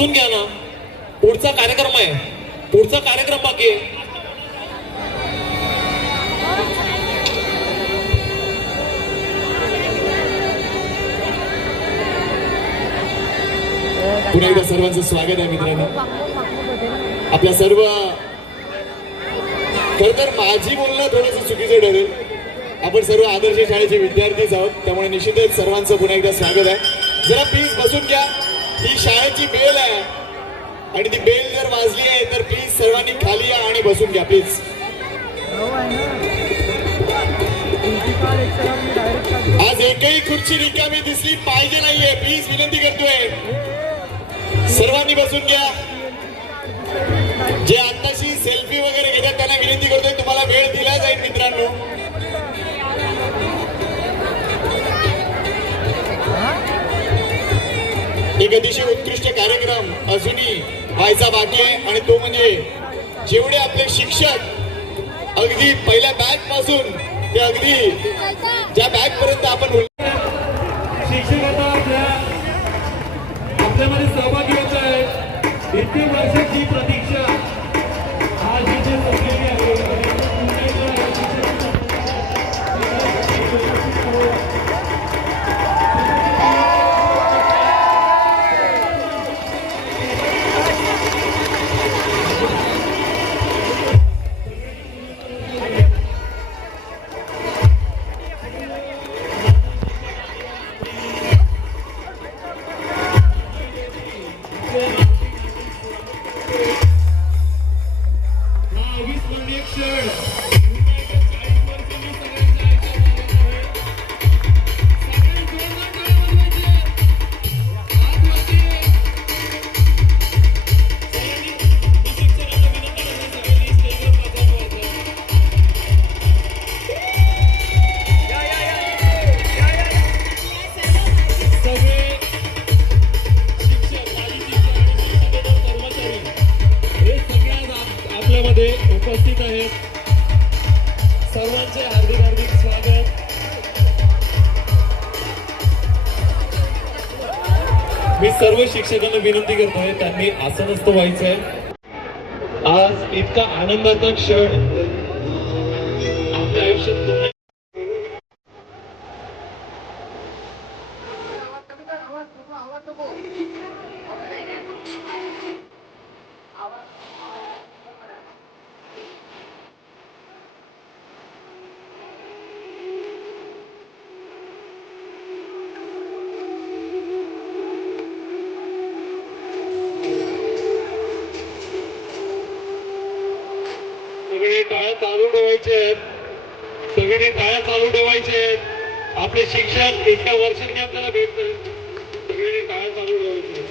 बसून घ्या ना, पुढचा कार्यक्रम आहे, पुढचा कार्यक्रम बाकी आहे. पुन्हा एकदा सर्वांचं स्वागत आहे मित्रांनो. आपल्या सर्व खरं तर माझी बोलणं थोडंसं चुकीचं ठरेल. आपण सर्व आदर्श शाळेचे विद्यार्थीच आहोत, त्यामुळे निश्चितच सर्वांचं पुन्हा एकदा स्वागत आहे. जरा प्लीज बसून घ्या. ही शाळेची बेल आहे आणि ती बेल जर वाजली आहे तर प्लीज सर्वांनी खाली या आणि बसून घ्या प्लीज. आज एकही खुर्ची रिकामी दिसली पाहिजे नाहीये, प्लीज विनंती करतोय. सर्वांनी बसून घ्या. जे आताशी सेल्फी वगैरे घेतात त्यांना विनंती करतोय, तुम्हाला वेळ दिला जाईल मित्रांनो. एक अतिशय उत्कृष्ट कार्यक्रम अजूनही व्हायचा बाकी आहे आणि तो म्हणजे जेवढे आपले शिक्षक अगदी पहिल्या बॅग पासून ते अगदी ज्या बॅग पर्यंत आपण शिक्षक आपल्यामध्ये सहभागी होत आहे. इतकी वर्षाची प्रतीक्षा आज इथे संपलेली आहे. उपस्थित आहेत. सर्वांचे हार्दिक हार्दिक स्वागत. मी सर्व शिक्षकांना विनंती करतोय, त्यांनी आसनस्थ व्हायचंय. आज इतका आनंदाचा क्षण आपल्या आयुष्यात सगळे टाळ्या चालू ठेवायचे आहेत. सगळे टाळ्या चालू ठेवायचे आहेत. आपले शिक्षक एका वर्षांनी आपल्याला भेटतात. सगळे टाळ्या चालू ठेवायचे.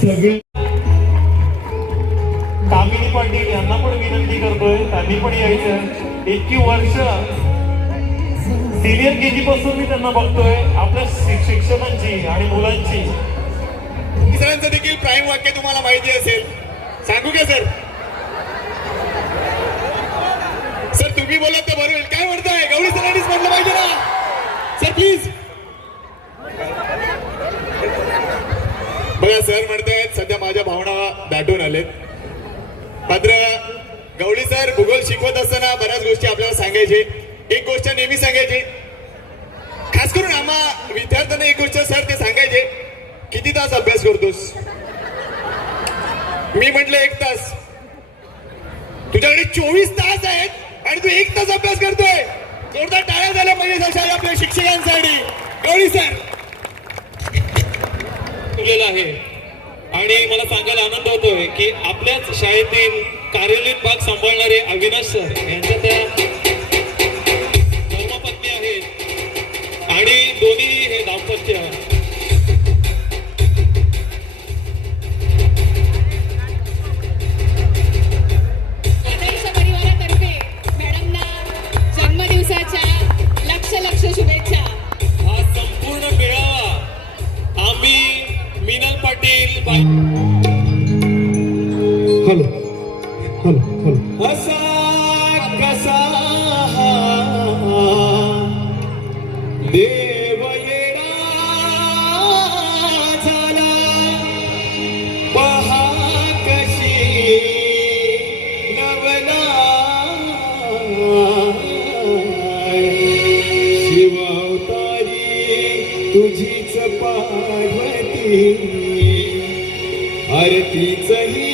सगळे कामिनी पाटील यांना पण विनंती करतोय, त्यांनी पण यायचं. इतकी वर्ष सिनियर केजी पासून मी त्यांना बघतोय, आपल्या शिक्षकांची आणि मुलांची. इतरांचं देखील प्राईम वाक्य तुम्हाला माहिती असेल, सांगू का सर? सर तुम्ही बोलत तर बरोबर. काय म्हणताय? गौरी सरांनीच म्हटलं पाहिजे ना सर, प्लीज. बघा सर म्हणतायत सध्या माझ्या भावना दाटून आले. भूगोल शिकवत असताना बऱ्याच गोष्टी आपल्याला सांगायचे. एक गोष्ट नेहमी सांगायची, खास करून आम्हा विद्यार्थ्यांना एक गोष्ट सर ते सांगायचे, किती तास अभ्यास करतोस? मी म्हटलं 1 तास. तुझ्याकडे 24 तास आहेत आणि तू 1 तास अभ्यास करतोय. जोरदार टाळ्या झाल्या पाहिजे आपल्या शिक्षकांसाठी. गौरी सर आहे आणि मला सांगायला आनंद होतोय की आपल्याच शाळेतील कार्यालयीन भाग सांभाळणारे अविनाश सर यांच्या त्या धर्मपत्नी आहेत आणि दोन्ही हे दाम्पत्य आदर्श परिवारातर्फे मॅडमना जन्मदिवसाच्या लक्ष शुभेच्छा. हा संपूर्ण मेळावा आम्ही Meenal Patil hello hello hello असा कसा देव येणा झाला, पहा कशी नवला शिवावतारी तुझीच पार्वती, आरतीच ही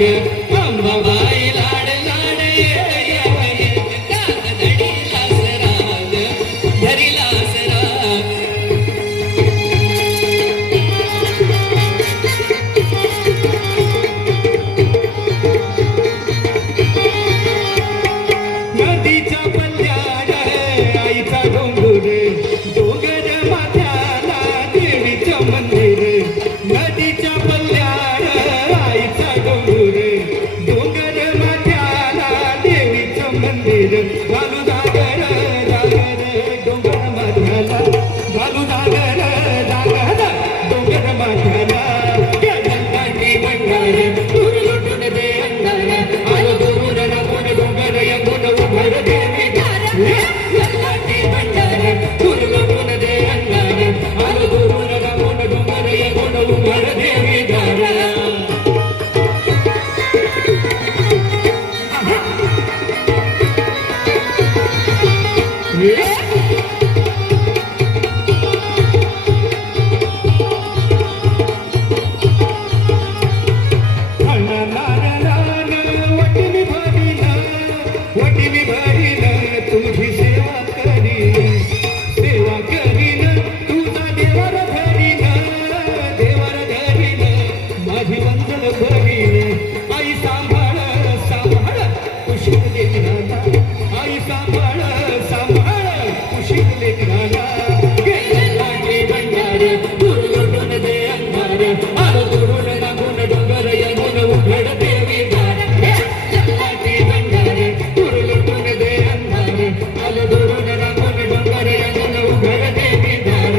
ग अंबाबाई लाड लाड धरी लासराग धरी लासराग नदीच्या पल्ल्याड आईचा डोंगर डोंगर माथ्याला देवीचं मंदिर नदीच्या पल्ल्याड आईचा डोंगर डोंगर माथ्याला देवीचं मंदिर घालू दागर दागर डोंगर माथ्याला घालू दागर दागर डोंगर माथ्याला गंगाटी बंगार दूर लुटून दे अंधार आलो दूर कोण डोंगर यंगून उभर देवी दार गंगाटी बंगार दूर लुटून दे अंधार आलो दूर कोण डोंगर यंगून उभर देवी दार वटिनी भरीन तुझी सेवा करीन तुझा देवर धरीन माझी वंदन भरीन आई सांभाळ सांभाळ कुशीत लेकराला आई सांभाळ सांभाळ कुशीत लेकराला गेलाटे भंडार दूर लुटून दे अंधार आलो दुरून लागून डोंगर यंगून उघड देवी दार गेलाटे भंडार दूर लुटून दे अंधार आलो दुरून लागून डोंगर यंगून उघड देवी दार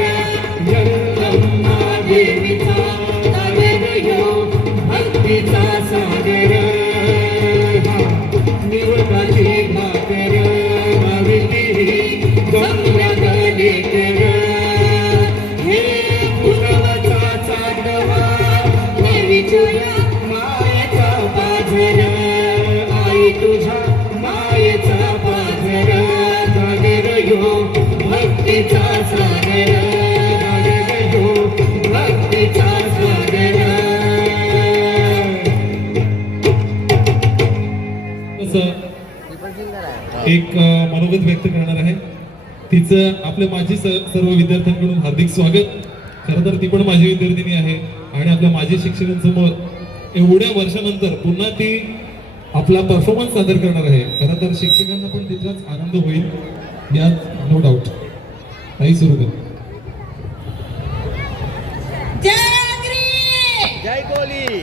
जगदंबा देवीचा सागर ह्यो भक्तीचा सागर निवडाची भाकर भाविती गंगा गलेकर हे पुरवचा चांदवा देवीच्या मायेचा बाजर आई तुझ्या मायेचा बाजर सागर ह्यो भक्तीचा सागर सागर ह्यो भक्तीचा सागर एक मनोगत व्यक्त करणार आहे तिचं आपल्या माझी सर्व विद्यार्थ्यांकडून हार्दिक स्वागत खरं तर ती पण माझी विद्यार्थिनी आहे आणि आपल्या माजी शिक्षकांसमोर एवढ्या वर्षानंतर पुन्हा ती आपला परफॉर्मन्स सादर करणार आहे खरं तर शिक्षकांना पण तितकाच आनंद होईल यात नो डाऊट काही सुरू कर जय कोहली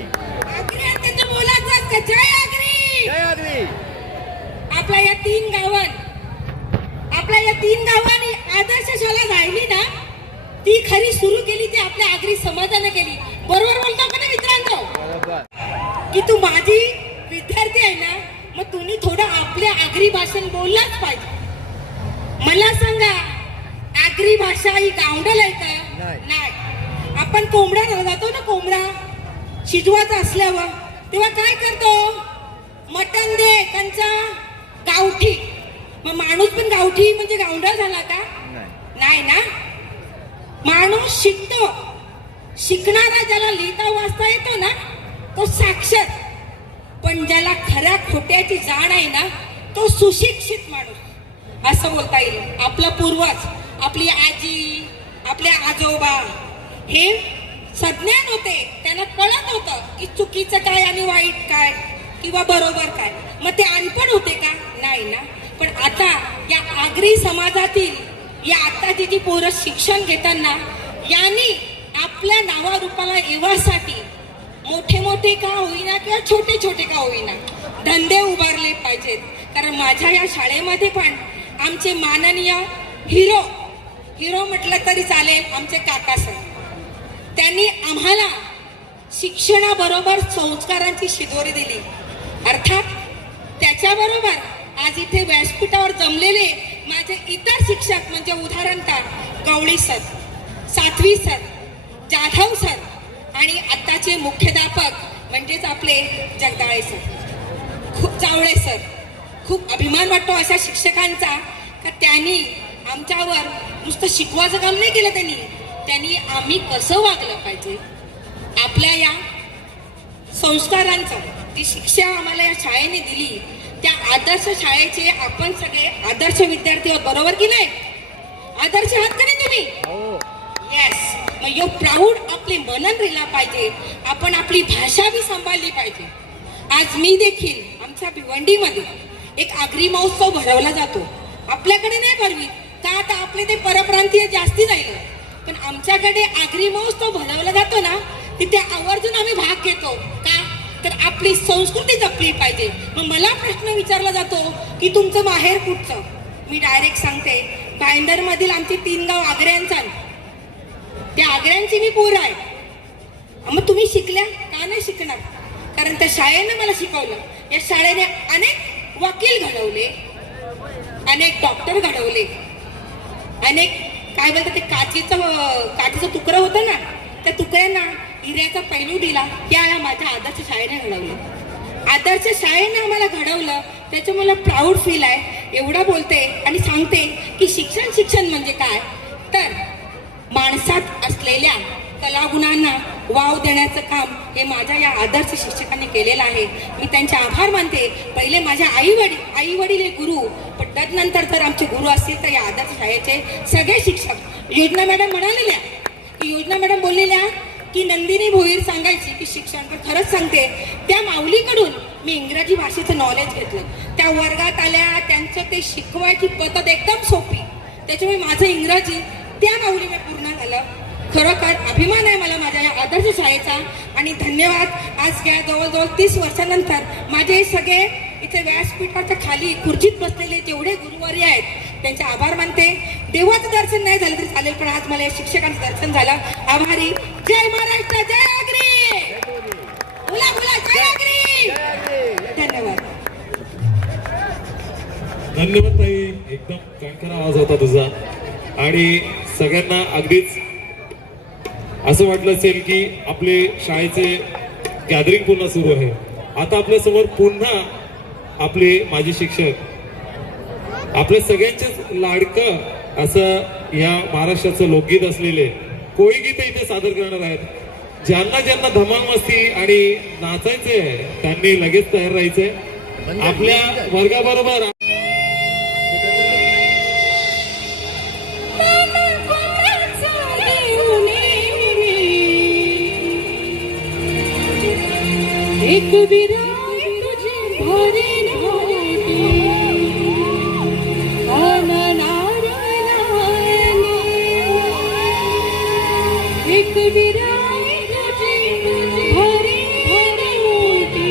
आपल्या या तीन गावांनी आदर्श शाळा राहिली ना ती खरी सुरू केली ती आपल्या आगरी समाजाने केली बरोबर बोलतो का ना मित्रांनो बरोबर की तू माझी विद्यार्थी आहे ना मग तुम्ही थोडं आपल्या आगरी भाषेत बोललाच पाहिजे मला सांगा आगरी भाषा ही गावंडल आहे का नाही आपण कोंबड्याला जातो ना कोंबडा शिजवायचा असल्यावर तेव्हा काय करतो मटण दे कंचा गावठी मग माणूस पण गावठी म्हणजे गावंडळ झाला का नाही ना माणूस शिकतो शिकणारा ज्याला लिहिता वाचता येतो ना तो साक्षर पण ज्याला खऱ्या खोट्याची जाण आहे ना तो सुशिक्षित माणूस असं बोलता येईल आपला पूर्वज आपली आजी आपले आजोबा हे सज्ञान होते त्यांना कळत होतं की चुकीचं काय आणि वाईट काय किंवा बरोबर काय मग ते अनपढ होते का नाही ना पण आता या आगरी समाजातील या आताची जी पोरं शिक्षण घेताना यांनी आपल्या नावारूपाला येण्यासाठी मोठे मोठे का होईना किंवा छोटे छोटे का होईना धंदे उभारले पाहिजेत कारण माझ्या या शाळेमध्ये पण आमचे माननीय हिरो म्हटलं तरी चालेल आमचे काका सर त्यांनी आम्हाला शिक्षणाबरोबर संस्कारांची शिदोरी दिली अर्थात त्याच्याबरोबर आज इथे व्यासपीठावर जमलेले माझे इतर शिक्षक म्हणजे उदाहरणतः गवळी सर सातवी सर जाधव सर आणि आत्ताचे मुख्याध्यापक म्हणजेच आपले जगदाळे सर खूप जावळे सर खूप अभिमान वाटतो अशा शिक्षकांचा का त्यांनी आमच्यावर नुसतं शिकवायचं काम नाही केलं त्यांनी आम्ही कसं वागलं पाहिजे आपल्या या संस्कारांचं जी शिक्षा आम्हाला या शाळेने दिली त्या आदर्श शाळेचे आपण सगळे आदर्श विद्यार्थी आहोत, बरोबर की नाही? आदर्श आहात का नाही तुम्ही? येस. मग यो प्राऊड आपले मनन राहिला पाहिजे. आपण आपली भाषा बी सांभाळली पाहिजे. आज मी देखील आमच्या भिवंडीमध्ये एक आगरी महोत्सव भरवला जातो. आपल्याकडे नाही भरवीत का, आता आपले ते परप्रांतीय जास्ती जाईल, पण आमच्याकडे आगरी महोत्सव भरवला जातो ना, तिथे आवर्जून आम्ही भाग घेतो. का तर आपली संस्कृती जपली पाहिजे. मग मला प्रश्न विचारला जातो की तुमचं माहेर कुठचं? मी डायरेक्ट सांगते, भाईंदर मधील आमचे 3 गाव आग्र्यांचा, त्या आग्र्यांची मी पोर आहे. मग तुम्ही शिकल्या का नाही शिकणार? कारण त्या शाळेने मला शिकवलं. या शाळेने अनेक वकील घडवले, अनेक डॉक्टर घडवले, अनेक काय बोलतात ते काचीचं तुकडं होतं ना, त्या तुकड्यांना हिऱ्याचा पैलू दिला. या माझ्या आदर्श शाळेने घडवलं. आदर्श शाळेने आम्हाला घडवलं, त्याच्यामुळे मला प्राऊड फील आहे. एवढं बोलते आणि सांगते की शिक्षण म्हणजे काय, तर माणसात असलेल्या कलागुणांना वाव देण्याचं काम हे माझ्या या आदर्श शिक्षकांनी केलेलं आहे. मी त्यांचे आभार मानते. पहिले माझ्या आई वडील हे गुरु, पण त्यानंतर जर आमचे गुरु असतील तर या आदर्श शाळेचे सगळे शिक्षक. योजना मॅडम म्हणालेल्या की योजना मॅडम बोललेल्या की नंदिनी भोईर सांगायची की शिक्षण, पण खरंच सांगते त्या माऊलीकडून मी इंग्रजी भाषेचं नॉलेज घेतलं. त्या वर्गात आल्या, त्यांचं ते शिकवायची पद्धत एकदम सोपी, त्याच्यामुळे माझं इंग्रजी त्या माऊलीने पूर्ण झालं. खरोखर अभिमान आहे मला माझ्या या आदर्श शाळेचा आणि धन्यवाद. आज या जवळजवळ 30 वर्षानंतर माझे सगळे इथे व्यासपीठाच्या खाली खुर्चीत बसलेले जेवढे गुरुवारी आहेत त्यांचे आभार मानते. देवाचं दर्शन नाही झालं तरी चालेल, पण आज मला या शिक्षकांचं दर्शन झालं. आभारी. जय महाराष्ट्र, जय आगरी. बोला बोला, जय आगरी. धन्यवाद. धन्यवाद ताई, एकदम कणखर आवाज होता तुझा आणि सगळ्यांना अगदीच असं वाटलं असेल की आपले शाळेचे गॅदरिंग पुन्हा सुरू आहे. आता आपल्या समोर पुन्हा आपले माजी शिक्षक, आपल्या सगळ्यांचेच लाडकं असं या महाराष्ट्राचं लोकगीत असलेले कोळी गीत इथे सादर करणार आहेत. ज्यांना ज्यांना धमाल मस्ती आणि नाचायचे त्यांनी लगेच तयार राहायचंय. आपल्या वर्गाबरोबर एक विराई तुझे भरे होती एक विराई तुझे भरे होती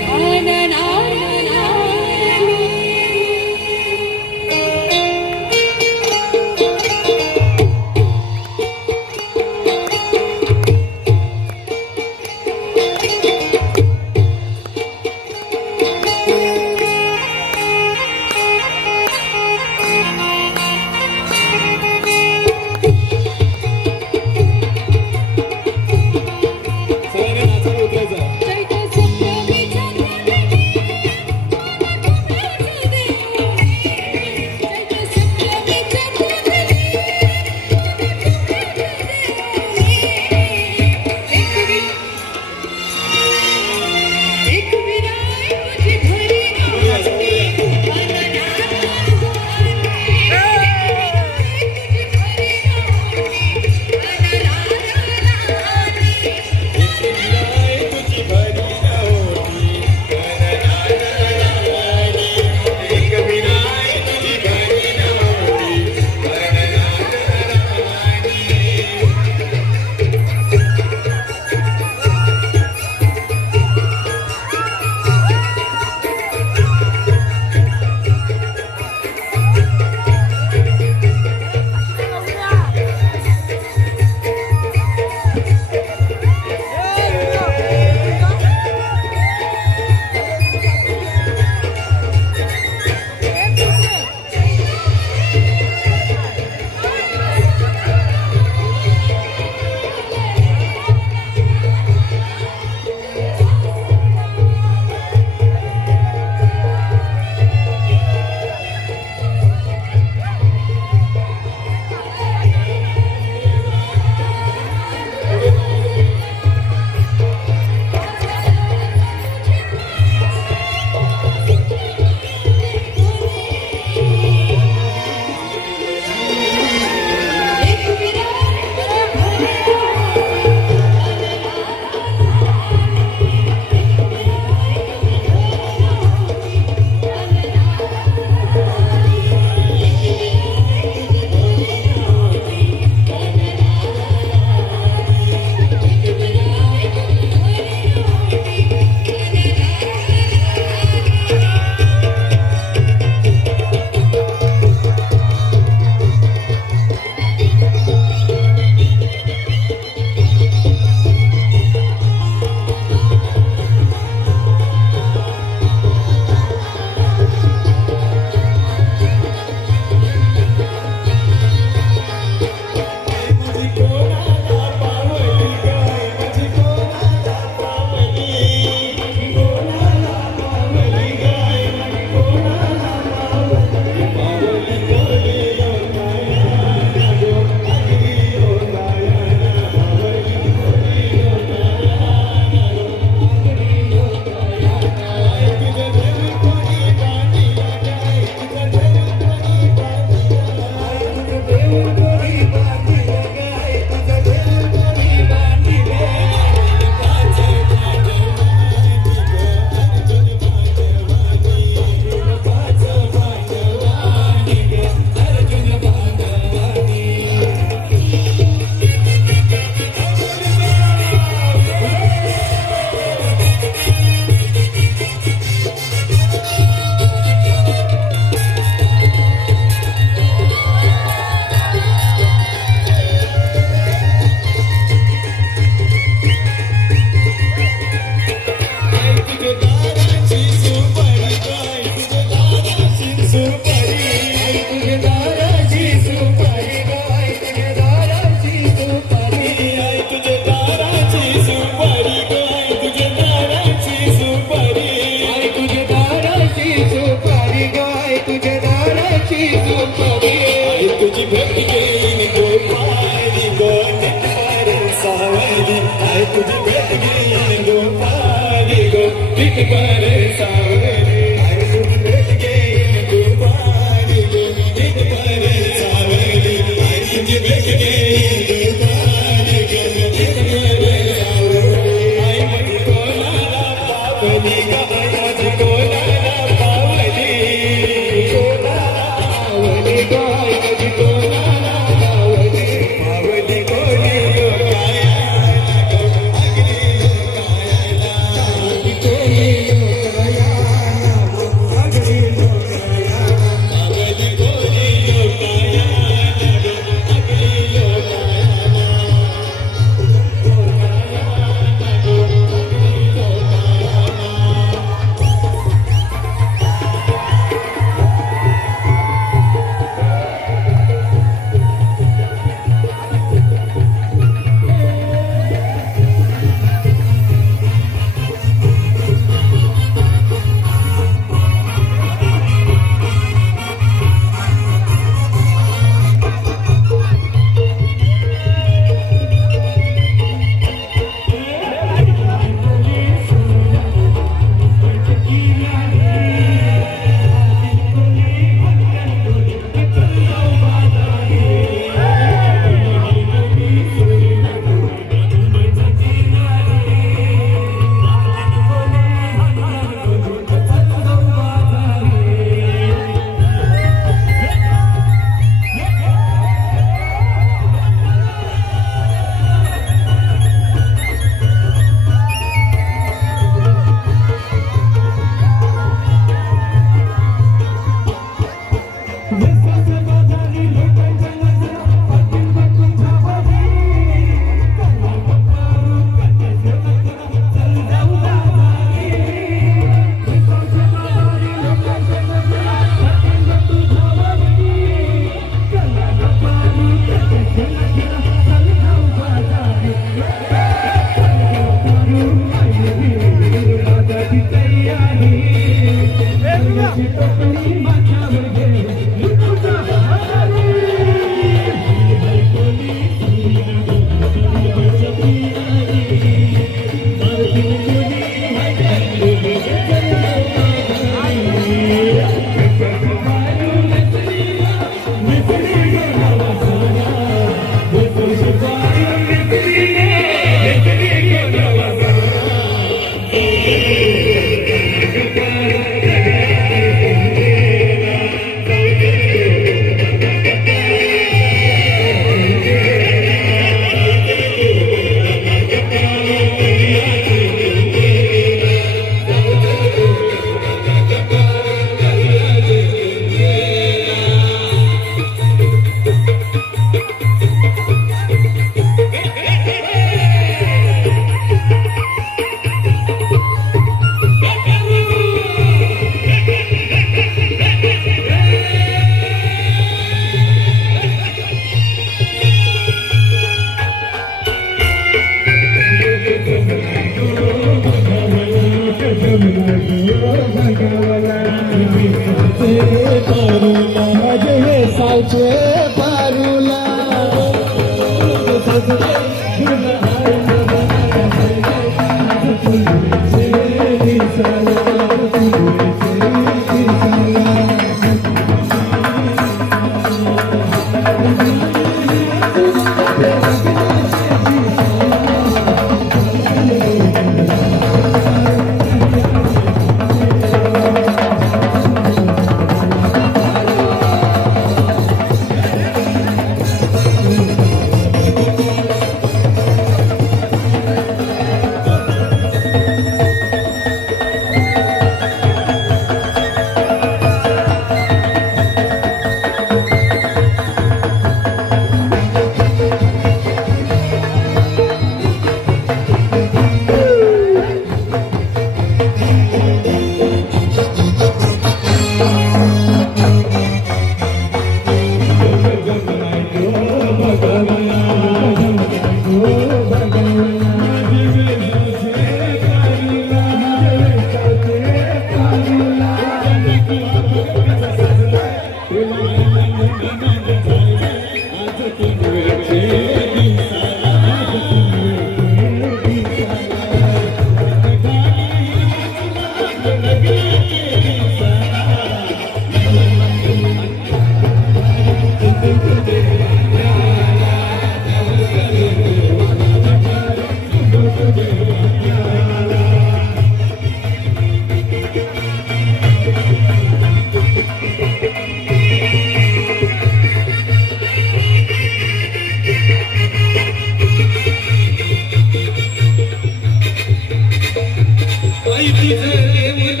आई तुझं देऊळ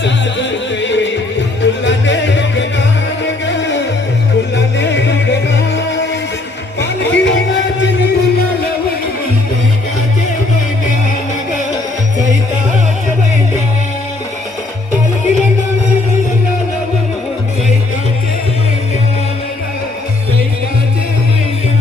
साजतंय फुलाने डोंगरान ग फुलाने डोंगरान पालखी वाजन गुलालावर चैताचे मैदान ग चैताचे मैदान पालखी वाजन गुलालावर चैताचे मैदान ग चैताचे मैदान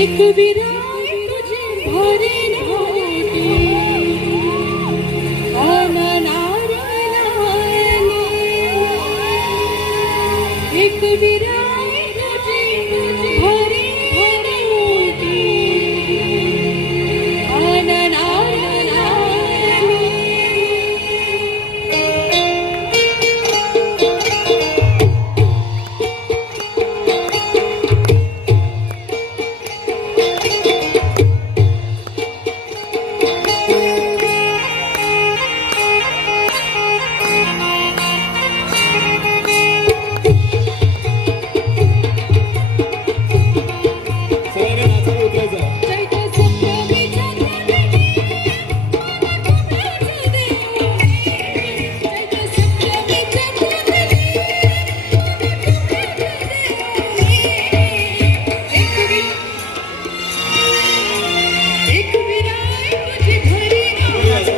एक विराई तुझी भरी नव्हती अननारनायनी एक विराई तुझी भरी नव्हती अननारनायनी सगळ्यांनी नाचायला उतरायचं. चैत्र सप्तमीच्या रात्री चैत्र सप्तमीच्या रात्री एक विराई तुझी भरी नव्हती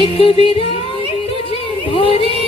एक विराई तुझे भरे